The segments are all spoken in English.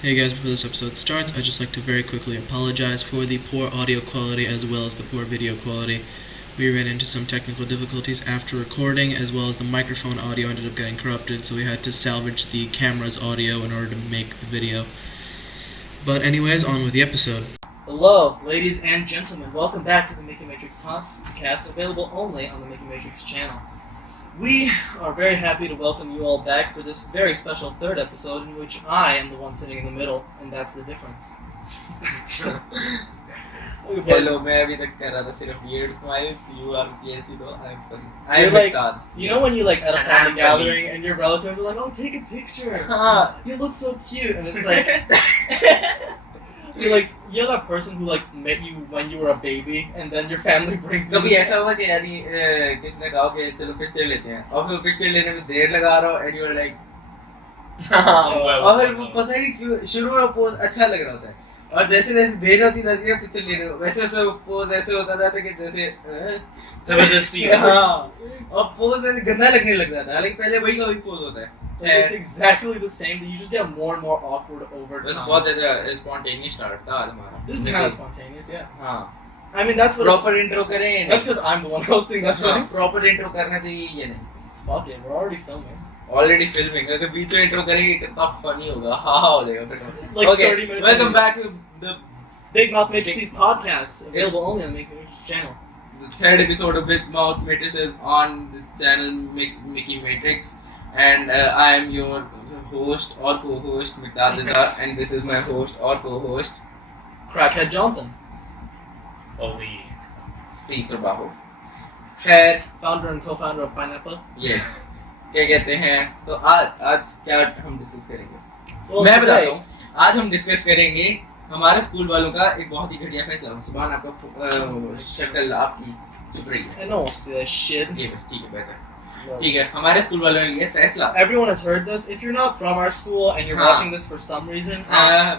Hey guys, before this episode starts, I'd just like to very quickly apologize for the poor audio quality as well as the poor video quality. We ran into some technical difficulties after recording, as well as the microphone audio ended up getting corrupted, so we had to salvage the camera's audio in order to make the video. But anyways, on with the episode. Hello, ladies and gentlemen. Welcome back to the Mickey Matrix podcast, available only on the Mickey Matrix channel. We are very happy to welcome you all back for this very special third episode in which I am the one sitting in the middle, and that's the difference. Hello, मैं अभी तक कर रहा था सिर्फ weird smiles. You are yes, you know I'm funny. You're like, you know when you like at a family gathering and your relatives are like, "Oh, take a picture. You look so cute," and it's like. You're like, you're that person who like met you when you were a baby, and then your family brings you. कभी ऐसा हुआ कि यानी किसी ने कहा कि चलो पिक्चर लेते हैं, और फिर पिक्चर लेने में देर लगा रहा हो, and you are like, और फिर वो पता है कि क्यों शुरू में पोज अच्छा लग रहा होता है, और जैसे जैसे देर होती जाती है पिक्चर लेने में, वैसे वैसे पोज ऐसे होता जाता है कि जैसे जबरदस्ती हाँ, और पोज ऐसे गंदा लगने लग जाता है, हालांकि पहले वही का वही पोज होता है. It's exactly the same. You just get more and more awkward over time. बस बहुत ज़्यादा spontaneous start था आज हमारा. This is kind of spontaneous, yeah. हाँ. I mean that's what. Proper intro करें. That's because I'm the one hosting. That's why. Proper intro करना चाहिए ये नहीं. Fuck it, we're already filming. Already filming. अगर बीच में intro करेंगे कितना funny होगा. हाँ हो जाएगा फिर. Like okay. 30 minutes. Welcome back to the Big Mouth Matrices podcast, available only on the Mickey Matrix channel. The third episode of Big Mouth Matrices on the channel Mickey Matrix, and I am your host or co-host Miqdad Azhar, and this is my host or co-host Crackhead Johnson. Steve Trabajo. खैर, founder and co-founder of Pineapple. Yes. क्या कहते हैं? तो आज क्या हम discuss करेंगे? Well, मैं बताता हूँ. आज हम डिस्कस करेंगे हमारे स्कूल वालों का एक बहुत ही घटिया फैसला. सुभान आपका शक्ल आपकी चुप रही है. I know, shit. ये बस ठीक है बेहतर. ठीक है, हमारे स्कूल वालों ने ये फैसला. Everyone has heard this. If you're not from our school and you're watching this for some reason,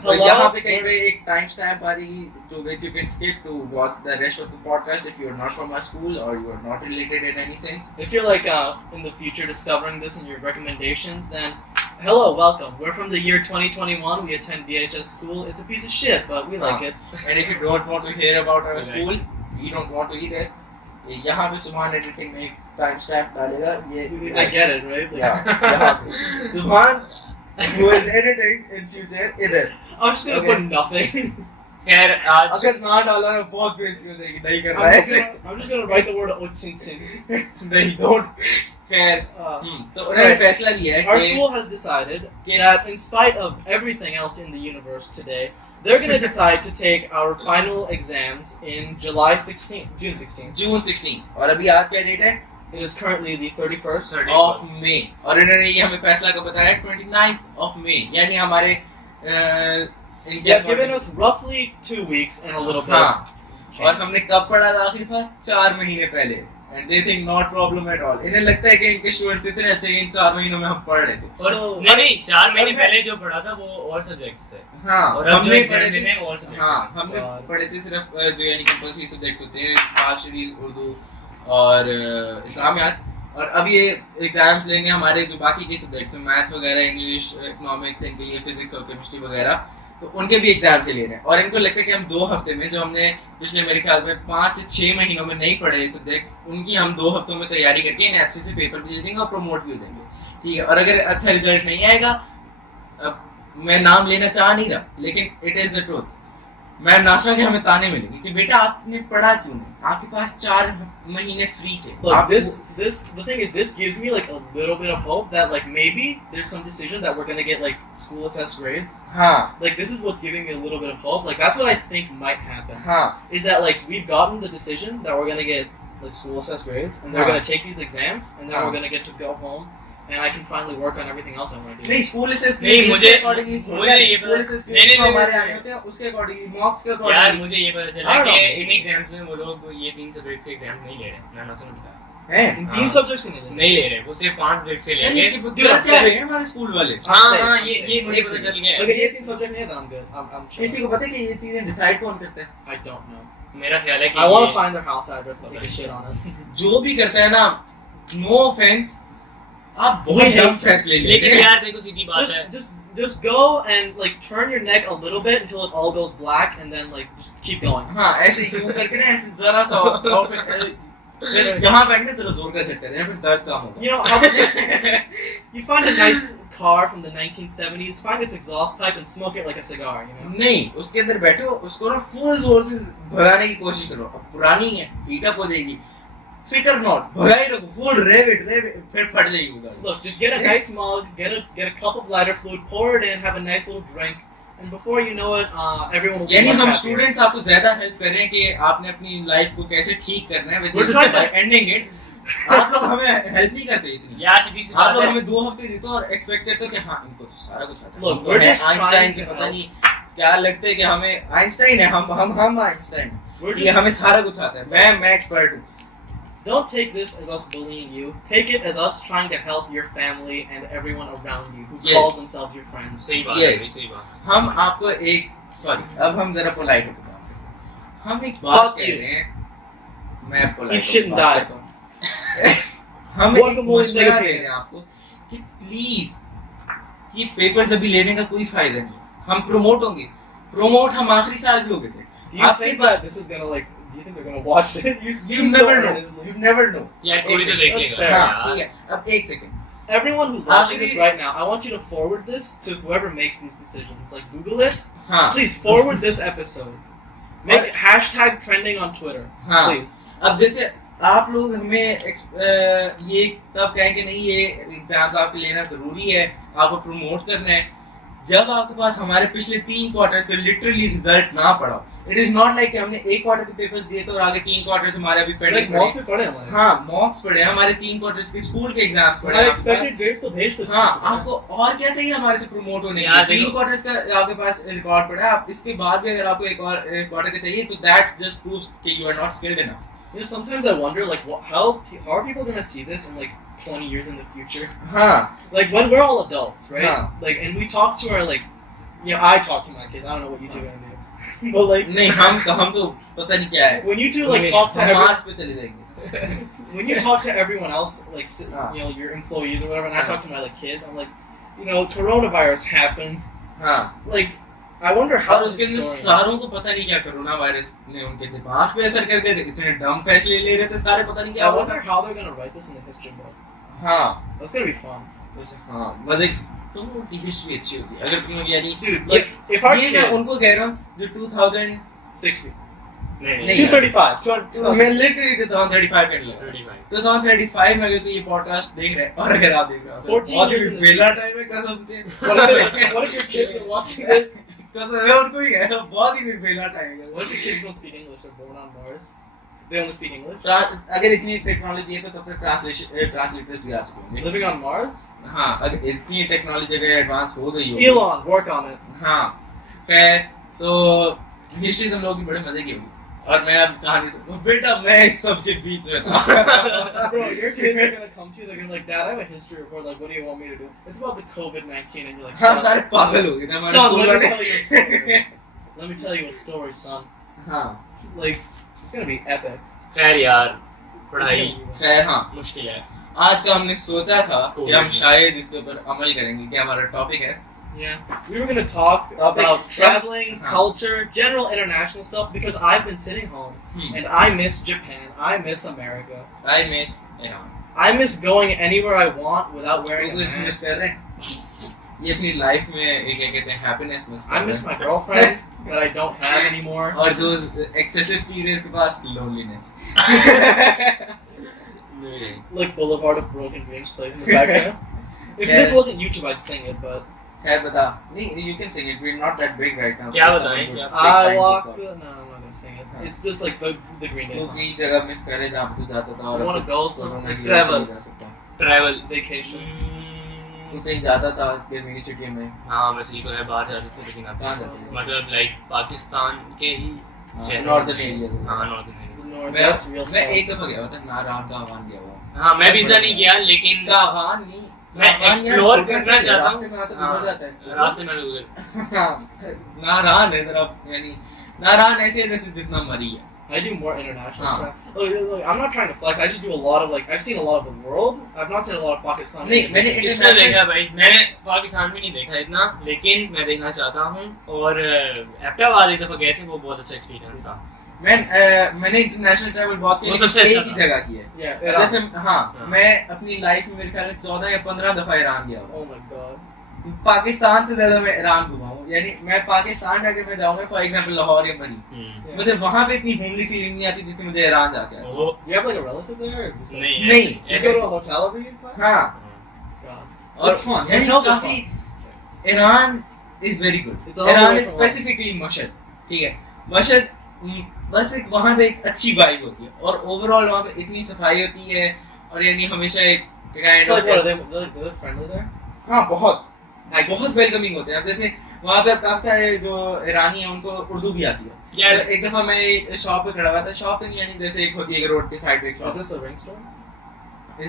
तो यहाँ पे कहीं पे एक टाइम स्टैम्प आ जाएगी to which you can skip to watch the rest of the podcast if you're not from our school or you are not related in any sense. If you're like in the future discovering this in your recommendations, then hello, welcome. We're from the year 2021. We attend BHS school. It's a piece of shit, but we like it. And if you don't want to hear about our school, we don't want to either. यहाँ पे सुभान editing में एक time stamp डालेगा. ये I get it, right? Yeah, यहाँ पे सुभान who is editing in future इधर. I'm just gonna put nothing. खैर आज अगर ना डाला ना बहुत बेइज्जती हो जाएगी. नहीं कर रहा है. I'm just gonna write the word ochinsin. नहीं, don't. खैर तो उन्होंने फैसला लिया है. Our school has decided that in spite of everything else in the universe today, they're going to decide to take our final exams in June 16. June 16. और अभी आज क्या डेट है? It is currently the 31st of May. और इन्होंने ये हमें फैसला कब बताया? 29th of May. यानी हमारे they have given us roughly 2 weeks and a little bit. हाँ. और हमने कब पढ़ा था आखिर बार? 4 महीने पहले. And they think not problem at all. इन्हें लगता है कि इनके स्टूडेंट्स इतने अच्छे हैं इन 4 महीनों में हम पढ़ रहे थे. और नहीं 4 महीने पहले जो पढ़ा था वो और सब्जेक्ट्स थे. हाँ. और हमने पढ़े थे और सब्जेक्ट्स. हाँ. हमने पढ़े थे सिर्फ जो यानी कंपल्सरी सब्जेक्ट्स होते हैं, पार्शरीज, उर्दू और इस्लामियात. और अब ये एग्जाम्स लेंगे हमारे जो बाकी के सब्जेक्ट्स हैं, मैथ्स वगैरह, इंग्लिश, इकोनॉमिक्स, इनके लिए फिजिक्स और केमिस्ट्री वगैरह, तो उनके भी एग्जाम चले रहे हैं. और इनको लगता है कि हम 2 हफ्ते में जो हमने पिछले मेरे ख्याल में 5 से 6 महीनों में नहीं पढ़े सब्जेक्ट्स, उनकी हम 2 हफ्तों में तैयारी करके इन्हें अच्छे से पेपर भी दे देंगे और प्रमोट भी देंगे. ठीक है. और अगर अच्छा रिजल्ट नहीं आएगा, मैं नाम लेना चाह नहीं रहा, लेकिन इट इज द ट्रूथ. मैं नाशा के हमें ताने मिलेंगे कि बेटा आपने पढ़ा क्यों नहीं, आपके पास 4 महीने फ्री थे. Look, the thing is, this gives me like a little bit of hope that like maybe there's some decision that we're gonna get like school assessed grades. हाँ. Like this is what's giving me a little bit of hope. Like that's what I think might happen. हाँ. Is that like we've gotten the decision that we're gonna get like school assessed grades, and they're gonna take these exams, and then we're gonna get to go home. And I can finally work on everything else I want to do. नहीं school assessment नहीं मुझे ये school assessment हमारे आने होते हैं उसके accordingly marks के अकॉर्डिंगली. यार मुझे ये पता चला कि इन एग्जाम्स में वो लोग ये 3 सब्जेक्ट से एग्जाम नहीं ले रहे. मैं ना समझता हैं. इन 3 सब्जेक्ट्स नहीं ले रहे, वो सिर्फ 5 सब्जेक्ट से लेंगे. ये क्या कर रहे हैं हमारे स्कूल वाले. हां ये मुझे पता चल गया. अगर ये 3 सब्जेक्ट नहीं है तो I'm good. I'm किसी को पता है कि ये चीजें डिसाइड कौन करता है? I don't know. मेरा ख्याल है कि I want to find their house address and take a shit on it. जो भी करता है ना, नो ऑफेंस, आप बहुत डम फैसले ले. लेकिन यार देखो सीधी बात है. Just just go and like turn your neck a little bit until it all goes black, and then like just keep going. हाँ ऐसे यूं करके ना ऐसे जरा सा यहाँ बैठने जरा जोर का झटका देना फिर दर्द कम होगा. You know, how would you find a nice car from the 1970s, find its exhaust pipe and smoke it like a cigar, you know? नहीं उसके अंदर बैठो उसको ना फुल जोर से भगाने की कोशिश करो. अब पुरानी है हीट अप हो जाएगी. फिकर नॉट भगाई रखो फुल रेव इट फिर फट जाएगी वो गाड़ी. Look, just get a nice mug, get a cup of lighter fluid, pour it in, have a nice little drink, and before you know it, everyone will be यानी much हम happier. Students आपको ज्यादा help कर रहे हैं कि आपने अपनी लाइफ को कैसे ठीक करना है We're trying to- ending it. आप लोग हमें हेल्प नहीं करते इतनी. यार सीधी सी आप बात लोग है. हमें 2 हफ्ते देते हो और एक्सपेक्ट करते हो कि हाँ इनको तो सारा कुछ आता है. Look, हम तो we're हैं just trying आइंस्टाइन to के पता help. नहीं क्या लगते हैं कि हमें आइंस्टाइन है. हम आइंस्टाइन हैं. We're ये just, हमें सारा कुछ आता है. मैं एक्सपर्ट हूँ. don't take this as us bullying you. Take it as us trying to help your family and everyone around you who Yes. calls themselves your friends. सही बात Yes. है सही बात. हम आपको एक सॉरी अब हम जरा पोलाइट होकर बात करते हैं. हम एक बात Fuck कह you. रहे हैं. मैं You पोलाइट shouldn't बात die. करता हूँ. हम Welcome एक to मशवरा Negative दे रहे हैं आपको कि प्लीज ये पेपर्स अभी लेने का कोई फायदा नहीं. हम प्रमोट होंगे. प्रमोट हम आखिरी साल भी हो गए थे. Do you आपके think that this is gonna like? Do you think they're gonna watch this? You never know. You never know. यार कोई तो देख That's लेगा fair. हाँ यार. ठीक है. अब एक second. Everyone who's watching this Actually- right now, I want you to forward this to whoever makes these decisions. Like Google it. हाँ Please forward this episode. Make hashtag trending on Twitter. हाँ. Please. अब जैसे आप लोग हमें ये तब कहें कि नहीं ये एग्जाम आपके लेना जरूरी है आपको प्रमोट करना है जब आपके पास हमारे पिछले 3 क्वार्टर्स का लिटरली रिजल्ट ना पड़ा. इट इज नॉट लाइक हमने एक क्वार्टर के पेपर्स दिए तो और आगे 3 क्वार्टर्स हमारे अभी Like पेंडिंग mocks पड़े. में पढ़े हमारे. हाँ मॉक्स पड़े हैं हमारे 3 क्वार्टर्स के स्कूल के एग्जाम्स पड़े हैं हमारे आपके पास. expected grades तो भेज दो. हाँ आपको और क्या चाहिए हमारे से प्रमोट होने के यार, लिए. 3 देखो- क्वार्टर्स का आपके पास रिकॉर्ड पड़ा है. आप इसके बाद भी अगर आपको एक और क्वार्टर का चाहिए तो दैट जस्ट प्रूव्स कि you are not skilled enough. You know, sometimes I wonder, like, how are people gonna see this in like 20 years in the future? हाँ Like when we're all adults, right? Huh. Like, and we talk to our like, you know, I talk to my kids. I don't know what you two are gonna do, but like, नहीं हम तो पता नहीं क्या है. when you two like talk to हम everyone, Mars पे चले जाएंगे. when you talk to everyone else, like Huh. you know your employees or whatever, and I Huh. talk to my like kids, I'm like, you know, coronavirus happened. हाँ Like, I wonder how और उसके अंदर historians- सारों को पता नहीं क्या corona virus ने उनके दिमाग पे असर कर दिया. इतने डम फैसले ले रहे थे सारे पता नहीं क्या I हुआ wonder था. how they're gonna write this in the history book. हाँ That's gonna be fun, वैसे हाँ मजे तुम लोगों की हिस्ट्री अच्छी होती है अगर तुम लोग यानी dude. Like, if our ये मैं उनको kids कह रहा हूँ जो 2000 60, नहीं नहीं. नहीं 235, 200, मैं लिटरली 2035 करने लगा. 35. 2035 में अगर कोई ये पॉडकास्ट देख रहे हैं और अगर आप देख रहे हो तो 14 बहुत years ही in the बेला टाइम है कसम से. What if your kids are watching this? कसम है उनको ही है बहुत ही बेला टाइम है. What if your kids don't speak English? They're born on Mars. They only speak English. अगर इतनी टेक्नोलॉजी है तो तब तक ट्रांसलेटर्स भी आ चुके होंगे. Living on Mars? हाँ अगर इतनी टेक्नोलॉजी अगर एडवांस हो गई हो Elon, work on it. हाँ खैर तो हिस्ट्री तुम लोगों की बड़े मजे की होगी और मैं अब कहानी सुनूं. बेटा मैं इस सब के बीच में था. Bro, your kids are gonna come to you. They're gonna be like, Dad, I have a history report. Like, what do you want me to do? It's about the COVID-19, and you're like, हाँ son, सारे पागल हो गए थे हमारे son, school let me वाले. tell you a story. Let me tell you a story, son. हाँ Like, it's gonna be epic. खैर यार It's पढ़ाई gonna be- खैर हाँ मुश्किल है. आज का हमने सोचा था कि कोविड हम में. शायद इसके ऊपर अमल करेंगे कि हमारा टॉपिक है. Yeah. We were gonna talk Topic. about traveling, Huh. culture, general international stuff because I've been sitting home and I miss Japan. I miss America. I miss Iran. I miss going anywhere I want without wearing a miss कर mask. रहे हैं. ये अपनी life में एक क्या कहते हैं happiness miss I miss my girlfriend that I don't have anymore. और जो एक्सेसिव चीज है इसके पास loneliness. Like Boulevard of Broken Dreams plays in the background. If Yeah. this wasn't YouTube, I'd sing it, but खैर बता नहीं you can sing it. We're not that big right now. क्या So बताएं, someone क्या? would take I time to walk. talk. No, I'm not gonna sing it. Huh. It's just like the Green Day तो song. कई जगह miss करे जहाँ पे तू जाता था और I wanna अब go तो somewhere. कोरोना की Travel. वजह से नहीं जा सकता. ट्रैवल. Vacations. तू कहीं जाता था गर्मी की छुट्टियों में. हाँ वैसे ही तो है बाहर जाते थे लेकिन अब कहाँ जाते थे? मतलब लाइक पाकिस्तान के ही शहर. Northern area. हाँ northern area. North, that's real मैं fun. एक दफा गया था नारायण का आह्वान गया हुआ. हाँ मैं भी इधर नहीं गया लेकिन का आह्वान नहीं. मैं एक्सप्लोर करना चाहता हूँ. रास्ते में आता तो गुजर जाता है. रास्ते में उधर. नारायण है जरा यानी नारायण ऐसे है जैसे जितना मरी है. I do more international हाँ. travel. Look, I'm not trying to flex. I just do a lot of I've seen a lot of the world. I've not seen a lot of Pakistan. नहीं, मैंने इसमें देखा भाई, मैंने पाकिस्तान में नहीं देखा इतना, लेकिन मैं देखना चाहता हूँ और एप्टा वाले दफा गए थे, वो बहुत अच्छा एक्सपीरियंस था। मैंने इंटरनेशनल ट्रैवल बहुत वो सबसे अच्छा की जगह की है। Yeah, जैसे मैं अपनी लाइफ में मेरे ख्याल में 14 या 15 दफा ईरान गया हूँ। Oh my god. पाकिस्तान से ज्यादा मैं ईरान घुमा हूँ। यानी मैं पाकिस्तान जाके मैं जाऊंगा फॉर एग्जांपल लाहौर या मरी, मुझे वहाँ पे इतनी होमली फीलिंग नहीं आती जितनी मुझे ईरान जाके आती। वो You have a relative there? Or just, नहीं You go to a hotel every year? हाँ, God. और It's fun. यानी Hotels are काफी Iran is very good. It's all the Iran way में from स्पेसिफिकली मशहद, ठीक है, Mashhad बस एक वहाँ पे एक अच्छी वाइब होती है और ओवरऑल वहाँ पे इतनी सफाई होती है और यानी हमेशा एक kind It's like, what, are of they friendly there? हाँ बहुत वेलकमिंग होते हैं। अब जैसे वहाँ पे काफी सारे जो ईरानी हैं उनको उर्दू भी आती है। यार एक दफा मैं एक शॉप पे खड़ा हुआ था, शॉप तो नहीं यानी जैसे एक होती है रोड के साइड पे एक Is shop, this the ring store?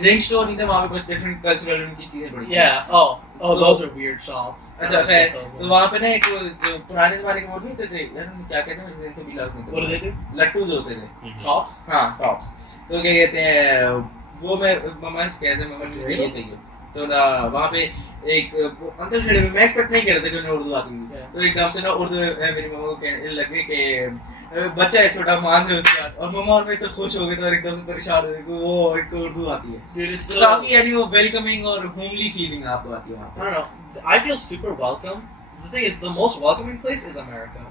Ring store नहीं था, वहाँ पे कुछ डिफरेंट कल्चरल उनकी चीजें पड़ी थी। Yeah. Oh, those are weird shops. I अच्छा don't खैर, get those तो ones. वहाँ पे ना एक जो पुराने जमाने के वो नहीं होते थे यार, उन्हें क्या कहते हैं, मुझे इनसे भी लफ्ज़ नहीं पता। What do they do? लट्टू जो होते थे, Shops? हाँ टॉप्स, तो क्या कहते हैं वो, मैं मम्मा से कहते हैं मम्मा मुझे ये चाहिए, तो ना वहाँ पे एक अंकल खड़े हुए, मैं एक्सपेक्ट नहीं कर रहा था कि उन्हें उर्दू आती है, तो एकदम से ना उर्दू मेरी मम्मा को कहने लगे कि बच्चा है छोटा, मान दे उसके हाथ, और मम्मा और मैं तो खुश हो गए थे और एकदम से परेशान हो गए कि वो इनको उर्दू आती है। Dude, it's तो so... काफी यानी वो वेलकमिंग और होमली फीलिंग आपको आती है वहाँ I don't know. I feel super welcome. The thing is, the most welcoming place is America.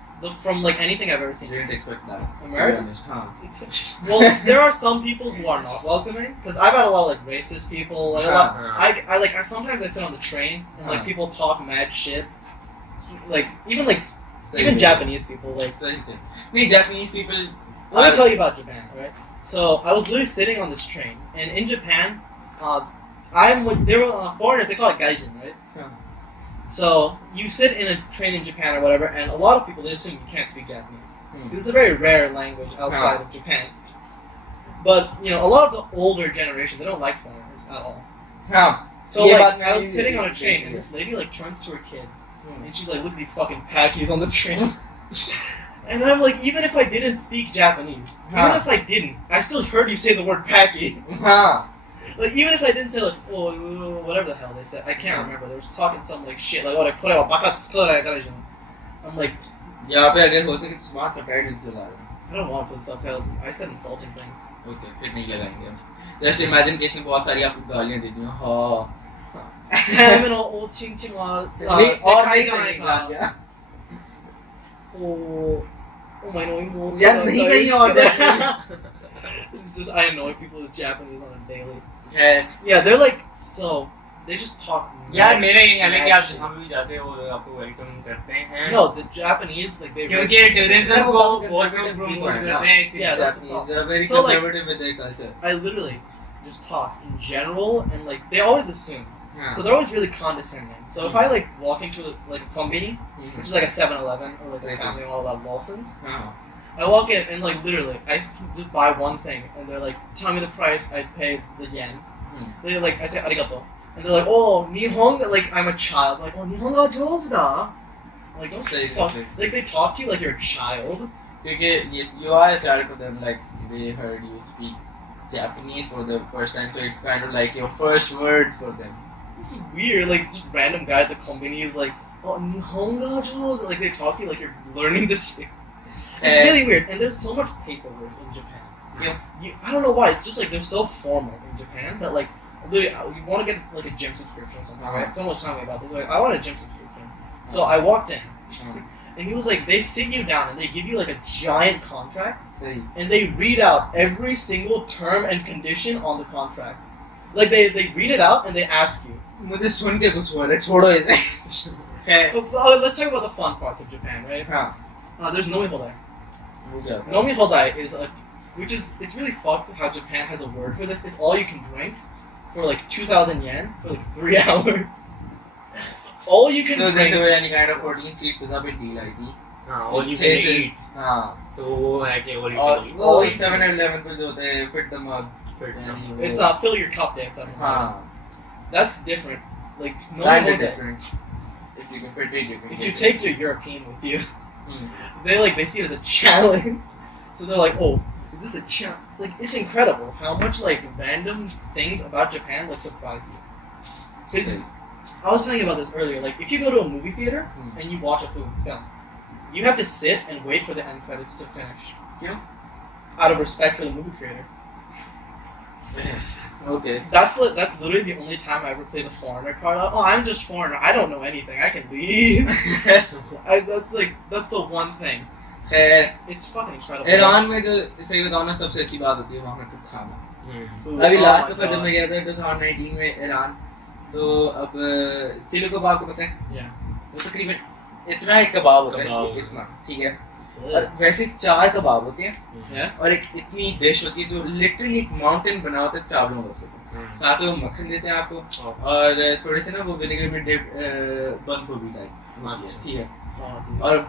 From anything I've ever पे। seen. Didn't expect that. America? To be honest, हाँ। It's, well, there are some people who are not welcoming because I've had a lot of racist people. Like a lot, I sometimes I sit on the train and people talk mad shit. Even Japanese people. सही से। नहीं, Japanese people. Let me tell you about Japan, alright? So I was literally sitting on this train, and in Japan, they were foreigners. They call it gaijin, right? Yeah. So you sit in a train in Japan or whatever, and a lot of people they assume you can't speak Japanese. It's a very rare language outside of Japan. But a lot of the older generation they don't like foreigners at all. हाँ। So ये like बात I was मैंने sitting on a देखी train, है। and this lady turns to her kids, and she's like, "Look at these fucking packies on the train." And I'm like, even if I didn't speak Japanese, even if I didn't, I still heard you say the word packy. हाँ। Like, even if I didn't say, whatever the hell they said, I can't remember. They were talking some, shit, I'm like, यहाँ पे अगर हो सके तो smart subtitles लगा दो। I don't want to put subtitles. I said insulting things. Okay, फिर नहीं लगाएंगे हम। जस्ट इमेजिन कि इसने बहुत सारी आपको गालियाँ दे दी हैं। हाँ। नहीं, और नहीं चाहिए गालियाँ। यार नहीं चाहिए और Japanese। It's just, I annoy people with Japanese on a daily. है। Yeah, they're like, so, they just talk. यार mad मेरा ये shit, कहना है कि mad आप shit. जहाँ भी जाते हो और आपको वेलकम करते हैं। No, the Japanese, they क्योंकि very- टूरिज्म को बहुत conservative प्रमोट people हैं ना। करते हैं इसीलिए। Yeah, that's the Japanese, problem. they're very So, conservative with their culture. I literally just talk in general, and they always assume. हाँ। So they're always really condescending. So if I walk into a combini, which is like a 7-Eleven or a Family Mall that Lawson's, हाँ। I walk in and literally I just buy one thing, and they're like, "Tell me the price." I pay the yen. They're like, I say arigato, and they're like, "Oh, nihon," like I'm a child. Like, "Oh, nihon ga jouzu da." Like, don't Say fuck. it. Like they talk to you like you're a child. क्योंकि yes, you are a child to them. Like they heard you speak Japanese for the first time, so it's kind of like your first words for them. This is weird. Like just random guy at the company is like, "Oh, nihon ga jouzu." Like they talk to you like you're learning to speak. It's really weird, and there's so much paperwork in Japan. I don't know why. It's just they're so formal in Japan that literally you want to get a gym subscription or something, right? Someone was telling me about this. Like, I want a gym subscription. So I walked in, and he was like, they sit you down and they give you a giant contract, सही। and they read out every single term and condition on the contract. Like they read it out and they ask you. मुझे सुन के कुछ हो रहा है, छोड़ो इसे। But, let's talk about the fun parts of Japan, right? हाँ। There's Nomihodai. वो क्या होता है? Nomihodai is it's really fucked how Japan has a word for this. It's all you can drink for 2,000 yen for 3 hours. It's all you can तो drink. जैसे वो यानी kind of 14 street पे था, पे deal आई थी। हाँ, all you छः can से- eat। हाँ। तो वो है कि all you और can eat। वो 7-Eleven पे जो होते हैं fit the mug, यानी वो- It's fill your cup dance. हाँ। That's different. Kind of Nomihodai. different. If you can fit it, you can. If you take your European with you, Hmm. they see it as a challenge. So they're like, oh, is this a like, it's incredible how much like random things about Japan like surprise you. 'Cause I was telling you about this earlier. Like, if you go to a movie theater and you watch a film, you have to sit and wait for the end credits to finish. Yeah. Out of respect for the movie creator. Okay. That's literally the only time I ever played the foreigner card. Oh, I'm just foreigner. I don't know anything. I can leave. That's the one thing. खैर It's fucking incredible. Iran में जो सही बताऊँ ना सबसे अच्छी बात होती है वहाँ का खाना. Food, अभी oh लास्ट my दफा जब God. मैं गया था 2019 में ईरान तो अब चिली कबाब को पता है Yeah. वो तकरीबन इतना एक कबाब होता है कबाब. इतना ठीक है और वैसे 4 कबाब होते हैं Yeah. और एक इतनी डिश होती है जो लिटरली एक माउंटेन बना होता है चावलों का उसको साथ में वो मक्खन देते हैं आपको और थोड़े से ना वो विनेगर में डिप बंद गोभी टाइप ठीक है Oh, और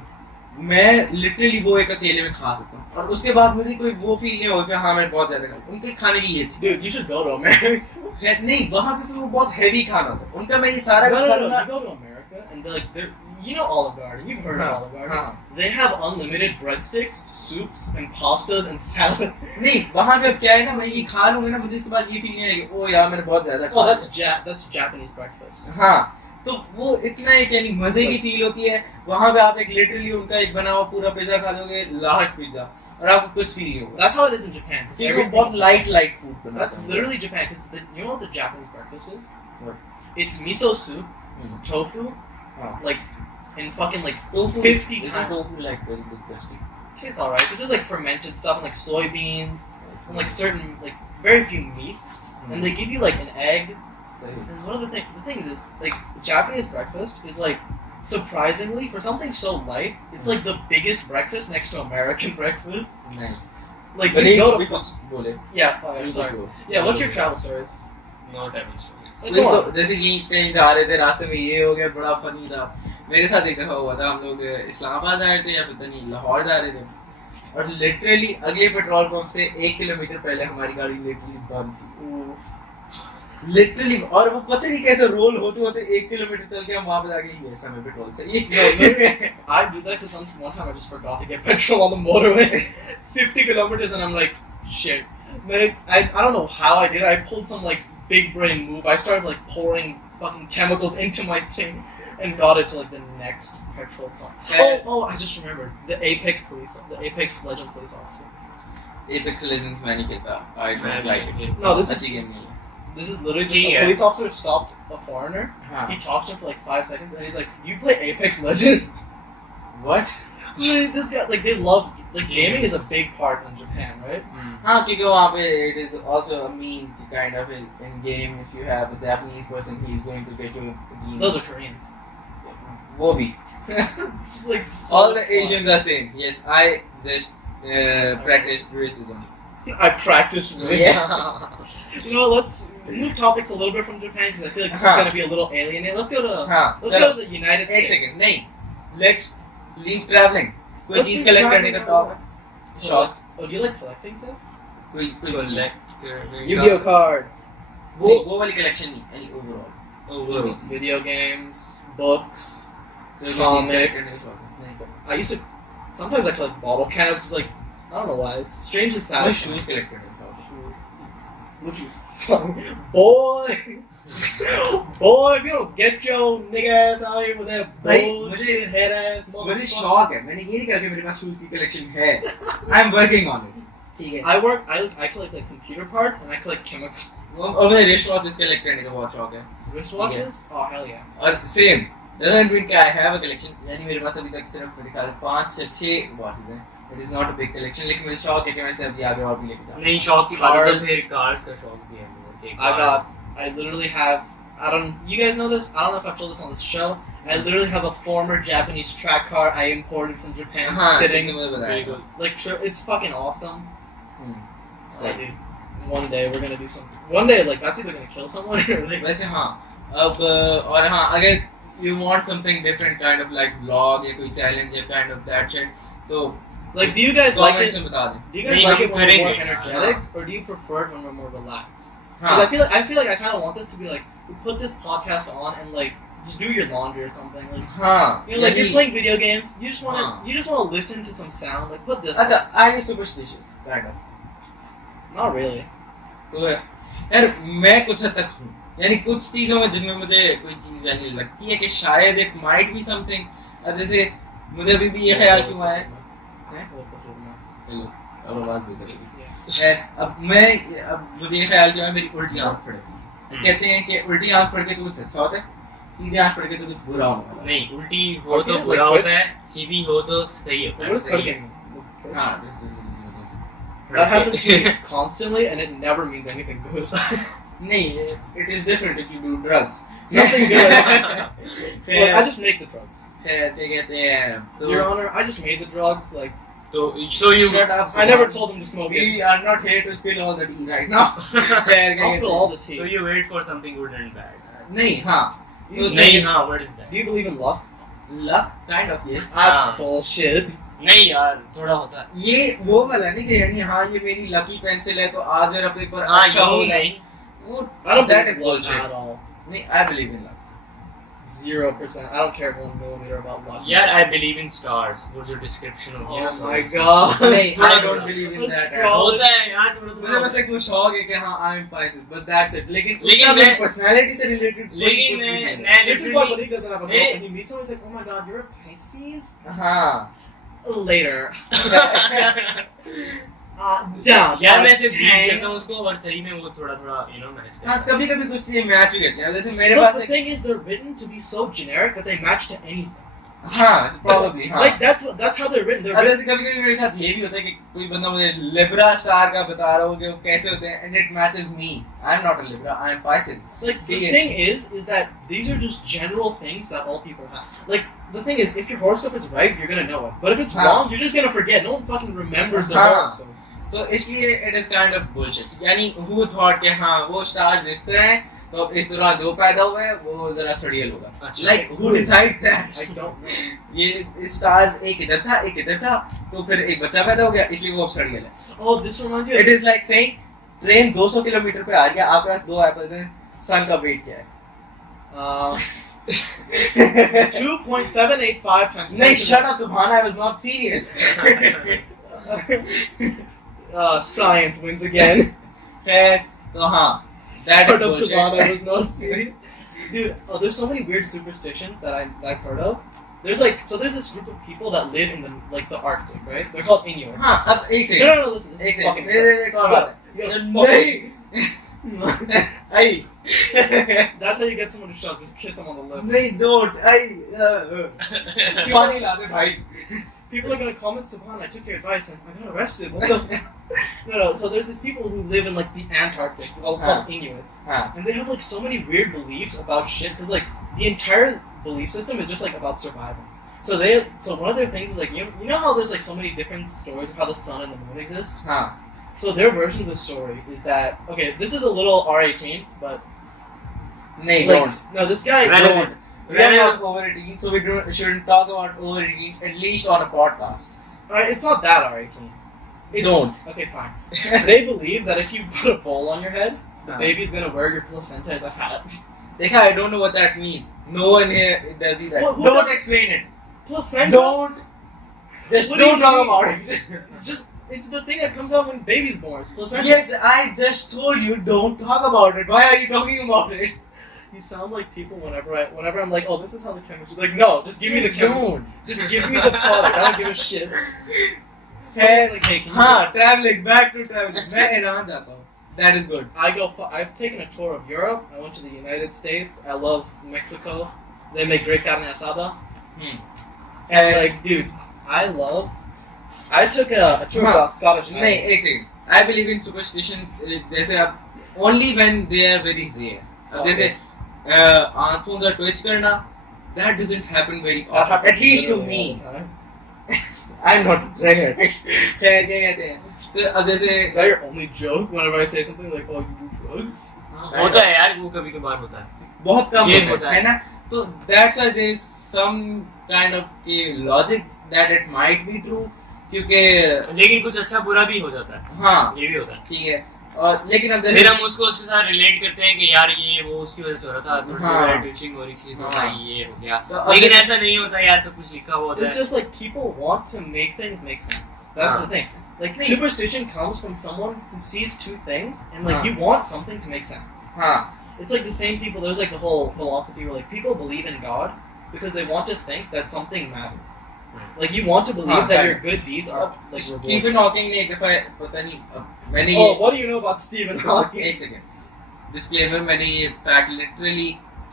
मैं लिटरली वो एक अकेले में खा सकता हूँ और उसके बाद मुझे कोई वो फील नहीं होगा कि हाँ मैं बहुत ज्यादा खा उनके खाने की ये चीज dude, you should go to America. नहीं वहाँ पे तो वो बहुत हैवी खाना होता है उनका मैं ये सारा No, कुछ no, no, खाना you go to America and they're like, you know Olive Garden. You've heard of Olive Garden. हाँ They have unlimited breadsticks, soups, and pastas and salad. नहीं वहाँ पे अब चाहे ना मैं ये खा लूंगा ना मुझे इसके बाद ये फील नहीं आएगी ओ यार मैंने बहुत ज्यादा Oh, खा that's Japanese breakfast. लिया। हाँ तो वो इतना एक यानी मजे की फील होती है वहाँ पे आप एक लिटरली उनका एक बना हुआ पूरा पिज्जा खा लोगे लार्ज पिज्जा और आपको कुछ फील नहीं होगा That's how it is in Japan. 'Cause क्योंकि वो everything- बहुत लाइट फूड बनाते That's हैं। literally Japan. Because you know what the Japanese breakfast is? What? It's miso soup, tofu, हाँ like in fucking like tofu 50 isn't times. tofu like very disgusting Okay, it's alright. Because there's like fermented stuff and like soybeans and like certain like very few meats, and they give you like an egg. सही And one of the things is like Japanese breakfast is like surprisingly for something so light, it's like the biggest breakfast next to American breakfast. nice Like but you go भी to कुछ बोले yeah. Oh, I'm sorry. Yeah, what's your travel stories? Not every story. वही तो जैसे कि कहीं जा रहे थे रास्ते में ये हो गया बड़ा फनी था मेरे साथ एक दफा हुआ था हम लोग इस्लामाबाद जा रहे थे या पता नहीं लाहौर जा रहे थे और लिटरली अगले पेट्रोल पंप से 1 किलोमीटर पहले हमारी गाड़ी लिटरली बंद थी लिटरली और वो पता नहीं कैसे रोल होते होते 1 किलोमीटर चल के हम वहां पे जाके ये समय पेट्रोल चाहिए I do that because one time I just forgot to get petrol on the motorway, 50 kilometers, and I'm like, shit. Man, I don't know how I did it. I pulled some like big brain move. I started like pouring fucking chemicals into my thing and got it to like the next petrol pump. Yeah. Oh, I just remembered the Apex Legends police officer. Apex Legends मैंने खेलता I don't like it No, this अच्छी is game नहीं है literally just a Yeah. police officer stopped a foreigner. हाँ He talks to him for like 5 seconds, and he's like, "You play Apex Legends?" what This guy, like, they love like gaming is a big part in Japan, right? हाँ क्योंकि वहाँ पे it is also a meme kind of in game if you have a Japanese person he's going to get you Those are Koreans. वो भी It's just like so all the fun. Asians are same yes I just practiced racism I practiced really. yeah You know, let's move topics a little bit from Japan because I feel like this is Huh. going to be a little alien. Let's go to हाँ let's go to the United एक States. Second नहीं let's leave traveling कोई Let's चीज leave collect करने traveling. का top है shock Oh, do you like collecting stuff? कोई Collect. Yu-Gi-Oh cards, वो वाली कलेक्शन नहीं यानी overall Overall. video games, books. तो Comics. नहीं I used to sometimes I collect bottle caps. Just like I don't know why. It's strangely मैं satisfying. Shoes collect करने का Shoes. Look you fucking boy. Boy, if you don't get your nigga ass out here with that भाई, bullshit head ass मुझे motherfucker. शौक है मैंने ये नहीं कहा कि मेरे पास शूज की कलेक्शन है I am working on it ठीक है I collect like computer parts and I collect chemicals. और मुझे रिस्ट वॉचेस कलेक्ट करने का बहुत शौक है Wristwatches? Oh hell yeah. और सेम डजंट मीन कि आई हैव अ कलेक्शन यानी मेरे पास अभी तक सिर्फ मेरे ख्याल 5 से 6 वॉचेस हैं it is not a big collection लेकिन मुझे शौक है कि मैं इसे अभी आगे और भी लेके जाऊं नहीं शौक की बात है Cars. तो फिर कार्स का शौक भी है मुझे I literally have. I don't. You guys know this? I don't know if I've told this on the show. I literally have a former Japanese track car I imported from Japan हाँ sitting. इसने मुझे बताया बिल्कुल Like it's fucking awesome. सही Dude, one day we're gonna do something. One day, like that's either gonna kill someone or like. वैसे हाँ अब और हाँ अगर you want something different kind of like vlog या कोई challenge या kind of that shit तो Like, do you guys like comments it? में बता दें Do you guys नहीं, like हम it when we're more करेंगे। energetic, or do you prefer it when we're more relaxed? हाँ Because I feel like I kind of want this to be like we put this podcast on and like just do your laundry or something. Like, हाँ you know, like you're यानी- playing video games, you just want हाँ. to listen to some sound. Like, put this. अच्छा are you superstitious kind of Not really. तो यार मैं कुछ हद तक हूँ यानी कुछ चीजों में जिनमें मुझे कोई चीज यानी लगती है कि शायद इट माइट बी समथिंग जैसे मुझे अभी भी ये ख्याल क्यों आया हेलो अब आवाज भी उधर अब मुझे ये ख्याल क्यों है मेरी उल्टी आंख फड़की कहते हैं कि उल्टी आंख फड़ के तो कुछ अच्छा होता है सीधी आंख फड़ के तो कुछ बुरा होने वाला है नहीं उल्टी हो तो Okay, बुरा like होता है सीधी हो तो सही होता What है is cooking? हाँ That happens to me constantly, and it never means anything good. नहीं it is different if you do drugs Nothing good. Look, I just make the drugs. कहते कहते हैं तो Your Honor, I just made the drugs. Like, तो so you shut up I never told them to smoke we it. are not here to spill all the tea right now I'll spill all the tea. so you wait for something good and bad नहीं हाँ You- नहीं हाँ what is that Do you believe in luck? luck kind of yes That's Ah. bullshit. नहीं यार थोड़ा होता है ये वो वाला नहीं कि यानी हाँ ये मेरी लकी पेंसिल है तो आज मेरा पेपर हाँ अच्छा यूं होगा नहीं वो I don't that believe is in luck bullshit at all. नहीं I believe in luck 0%. I don't care 1 millimeter about luck. यार I believe in stars वो जो description होगी Oh ना my थोड़ी सी। god. नहीं थोड़ा I थोड़ा। don't believe in that at Astrology. all. होता है यार थोड़ा मुझे थोड़ा बस एक वो शौक है कि हाँ I am Pisces but that's it लेकिन लेकिन उसका मैं- पर्सनालिटी से रिलेटेड लेकिन मैं This is why when he doesn't have a girl and he meets someone, he's like, oh my god, you're a Pisces? हाँ Later. Down. यार मैं सिर्फ Dang. read करता हूँ उसको और सही में वो थोड़ा थोड़ा you know मैच हाँ कभी कभी कुछ ये मैच भी करते हैं जैसे मेरे But पास the एक thing is, they're written to be so generic that they match to anything. हाँ probably हाँ Like that's how they're written. They're और written. जैसे कभी कभी मेरे साथ ये भी होता है कि कोई बंदा मुझे लिब्रा स्टार का बता रहा हो कि वो कैसे होते हैं and it matches me I am not a Libra I am Pisces Like the Yeah. thing is that these are just general things that all people have. Like the thing is, if your horoscope is right, you're gonna know it. But if it's Huh. wrong, you're just gonna forget. No one fucking remembers their Huh. horoscope. तो इसलिए it is kind of bullshit यानी who thought कि हाँ वो stars इस तरह हैं तो अब इस तरह जो पैदा हुआ है वो जरा सड़ियल होगा अच्छा। like who decides that I don't know. ये stars एक इधर था एक इधर था तो फिर एक बच्चा पैदा हो गया इसलिए वो अब सड़ियल है Oh, this reminds me. It is like saying train 200 kilometre पे आ गया आपके पास 2 एप्पल्स हैं सन का वेट क्या है 2.785 times. नहीं shut up Subhana I was not serious Science wins again. खैर तो हाँ that is Shut up, bullshit Siobhan, I was not serious. Dude, there's so many weird superstitions that I've heard of. There's this group of people that live in the Arctic, right? They're called Inuits. हाँ अब एक No, second no, listen. This एक is second fucking. मेरे call बात You है gotta नहीं आई That's how you get someone to shut up. Just kiss them on the lips. नहीं don't आई पानी ला दे भाई People are gonna comment, Subhan, I took your advice and I got arrested. What the? No. So there's these people who live in like the Antarctic, called Inuits, हाँ and they have like so many weird beliefs about shit. Because like the entire belief system is just like about survival. So one of their things is like you know how there's like so many different stories of how the sun and the moon exist. हाँ So their version of the story is that okay, this is a little R18, but नहीं like don't no, this guy don't we are not over 18 so we shouldn't talk about over 18 at least on a podcast Alright, it's not that R18. Don't. Okay, fine. They believe that if you put a bowl on your head, the Huh. baby's gonna wear your placenta as a hat. देखा I don't know what that means no one here does that Who don't does- explain it Placenta? don't just What do you don't talk mean? about it It's the thing that comes out when baby's born. It's placenta. yes I just told you don't talk about it why are you talking about it You sound like people whenever I'm like, oh, this is how the chemistry. Like, no, just give me the chemistry. don't Just give me the product. I don't give a shit. Someone's like, hey, can you हाँ traveling back to traveling मैं Iran जाता हूँ that is good I've taken a tour of Europe. I went to the United States. I love Mexico. They make great carne asada. And like, dude, I took a tour Huh. about Scottish नहीं Islands. एक second I believe in superstitions जैसे अब only when they are very rare अब जैसे आंखों का twitch करना that doesn't happen very That often happens at least to literally me all the time. I'm not trying it खैर क्या कहते हैं तो अब जैसे Is that your only joke whenever I say something like, oh, you do drugs? होता है यार वो कभी कभार होता है बहुत कम ये होता होता है ना तो that's why there is some kind of logic that it might be true क्योंकि लेकिन कुछ अच्छा बुरा भी हो जाता है, हाँ ये भी होता है। ठीक है। और लेकिन अब फिर हम उसको उसके साथ रिलेट करते हैं कि यार ये वो उसकी वजह से हो रहा था, थोड़ी हाँ। ट्विचिंग हो रही थी तो हाँ। भाई ये हो गया, तो लेकिन ऐसा नहीं होता यार, सब कुछ लिखा हुआ होता It's है। just like people want to make things make sense. That's हाँ. the thing. Like superstition comes from someone who sees two things and like हाँ. you want something to make sense. हाँ It's like the same people. There's like the whole philosophy where like people believe in God because they want to think that something matters. Like you want to believe हाँ, that right. your good deeds are like Stephen rewarded. Hawking ने एक दफा पता नहीं मैंने Oh, what do you know about Stephen Hawking? एक second disclaimer, मैंने ये फैक्ट लिटरली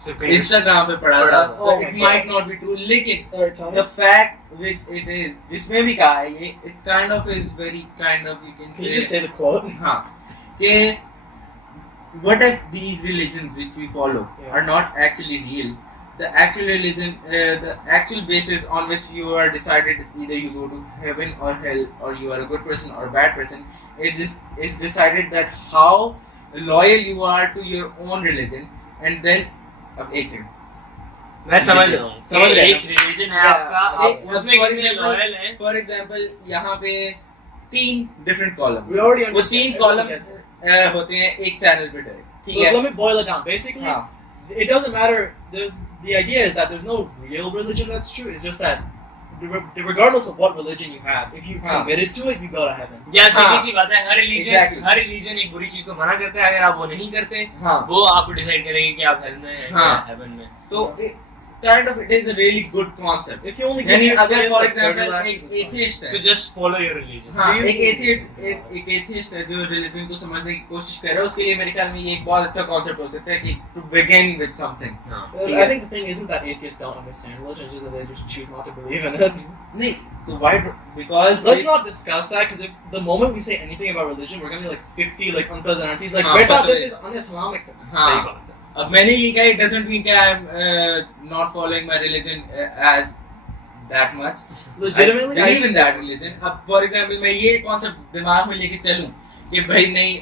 सिर्फ कहीं इंस्टाग्राम पे पढ़ा था, Oh my it God. Might not be true, लेकिन Alright, tell the me. fact which it is जिसमें भी कहा है ये it kind of is very kind of you can Can you just say the quote? हाँ कि what if these religions which we follow Yeah. are not actually real? The actual religion, the actual basis on which you are decided either you go to heaven or hell, or you are a good person or a bad person, it is decided that how loyal you are to your own religion, and then अब एक second मैं समझ रहा हूँ, समझ रहे हैं एक रिलीजन है आपका, आप उसमें कितने लॉयल हैं। फॉर एग्जांपल यहाँ पे 3 डिफरेंट कॉलम, We already वो understand. 3 कॉलम्स होते हैं एक चैनल पे डायरेक्ट, ठीक Look, है। let me boil it down. Basically, हाँ it doesn't matter. The idea is that there's no real religion that's true. It's just that regardless of what religion you have, if you हाँ. committed to it, you go to heaven. या हाँ. सीधी सी बात है, Exactly. हर religion एक बुरी चीज को मना करता है, अगर आप वो नहीं करते हाँ वो आपको डिसाइड करेंगे कि आप हेल में हैं हाँ. या हेवन में। तो kind of it is a really good concept. If you only give यानी your अगर slaves for like 30 example lashes, एक it's fine. एथियस्ट So है, just follow your religion. हाँ Do you- एक एथियस्ट है जो रिलीजन को समझने की कोशिश कर रहा है, उसके लिए मेरे ख्याल में ये एक बहुत अच्छा कॉन्सेप्ट हो सकता है कि टू बिगिन विद समथिंग। हाँ. I think the thing isn't that atheists don't understand religion, it's just that they just choose not to believe in it. नहीं तो why because Let's not discuss that because if the moment we say anything about religion, we're gonna be like 50 like uncles and aunties like, हाँ, Beta, पता this है। is un-Islamic. सही हाँ बात है। अब मैंने ये कहा इट डजंट मीन कि I am not following my religion as that much, Legitimately, believe in that religion. अब फॉर एग्जांपल मैं ये कॉन्सेप्ट दिमाग में लेके चलूं कि भाई नहीं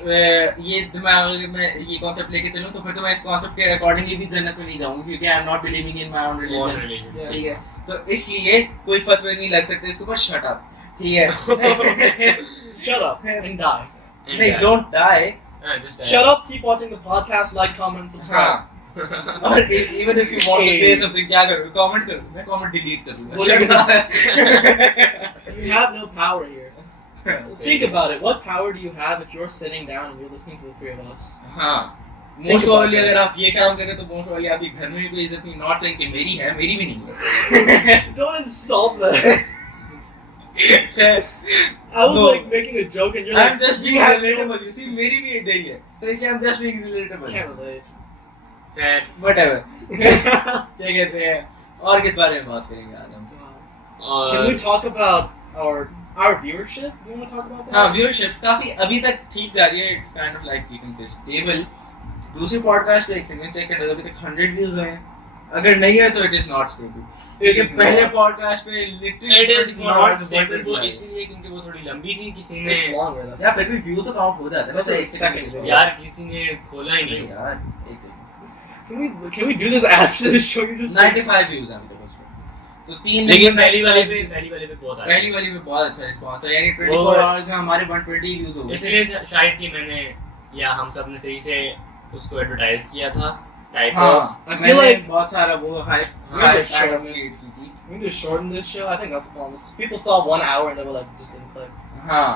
ये दिमाग में ये कॉन्सेप्ट लेके चलूं तो फिर तो मैं इस कॉन्सेप्ट के अकॉर्डिंगली भी जन्नत में नहीं जाऊंगा, क्योंकि आई am not believing in my own Own religion. religion. ठीक है, तो इसलिए कोई फतवे नहीं लग सकते इसके ऊपर, शट अप, ठीक है। shut up and die. And नहीं, die. Don't die. हाँ, just die. Shut up, keep watching the podcast, like, comment, subscribe. हाँ, और even if you want to say something क्या करूं, कमेंट करूं, मैं कमेंट डिलीट कर दूंगा। Shut up. You have no power here. Think about it. What power do you have if you're sitting down and you're listening to the three of us? हाँ, Think most about probably that. अगर आप ये काम करें तो most probably आपकी घर में भी कोई इज्जत नहीं, नॉट सेइंग कि मेरी है, मेरी भी नहीं है। Don't insult that. I was No. like making a joke and you're I'm like, just being you have relatable. You see, मेरी भी एक ही है, तो इसलिए I'm just being relatable. Can't relate. Sad. Whatever. क्या कहते हैं, और किस बारे में बात करेंगे आज हम? Can we talk about our viewership? You want to talk about that? हाँ, व्यूअरशिप काफी अभी तक ठीक जा रही है, it's kind of like you can say stable. दूसरे पॉडकास्ट पे एक सेकंड चेक कर, अभी तक 100 व्यूज हुए हैं, अगर नहीं है तो इट इज नॉट स्टेबल, क्योंकि is पहले not. पॉडकास्ट पे literally It is not stable, वो इसलिए क्योंकि वो थोड़ी लंबी थी, किसी ने It's longer. That's या फिर भी व्यू तो काउंट हो जाता है That's ना, a एक second सेकंड video. यार किसी ने खोला ही नहीं नहीं। यार, एक second, Can we do this after the show? You just 95 views हैं अभी तक उसमें, तो 3 लेकिन पहली वाले पे बहुत आया। पहली वाली में बहुत अच्छा रिस्पांस है, यानी 24 वो- आवर्स में हमारे 120 व्यूज हो गए। इसलिए शायद कि मैंने या हम सब ने सही से उसको एडवर्टाइज किया था, टाइप हाँ, ऑफ। I feel मैंने like- बहुत सारा वो हाइप Yeah, क्रिएट sure. की थी। we need to shorten this show. I think that's the problem. People saw 1 hour and they were like, just didn't click. हाँ,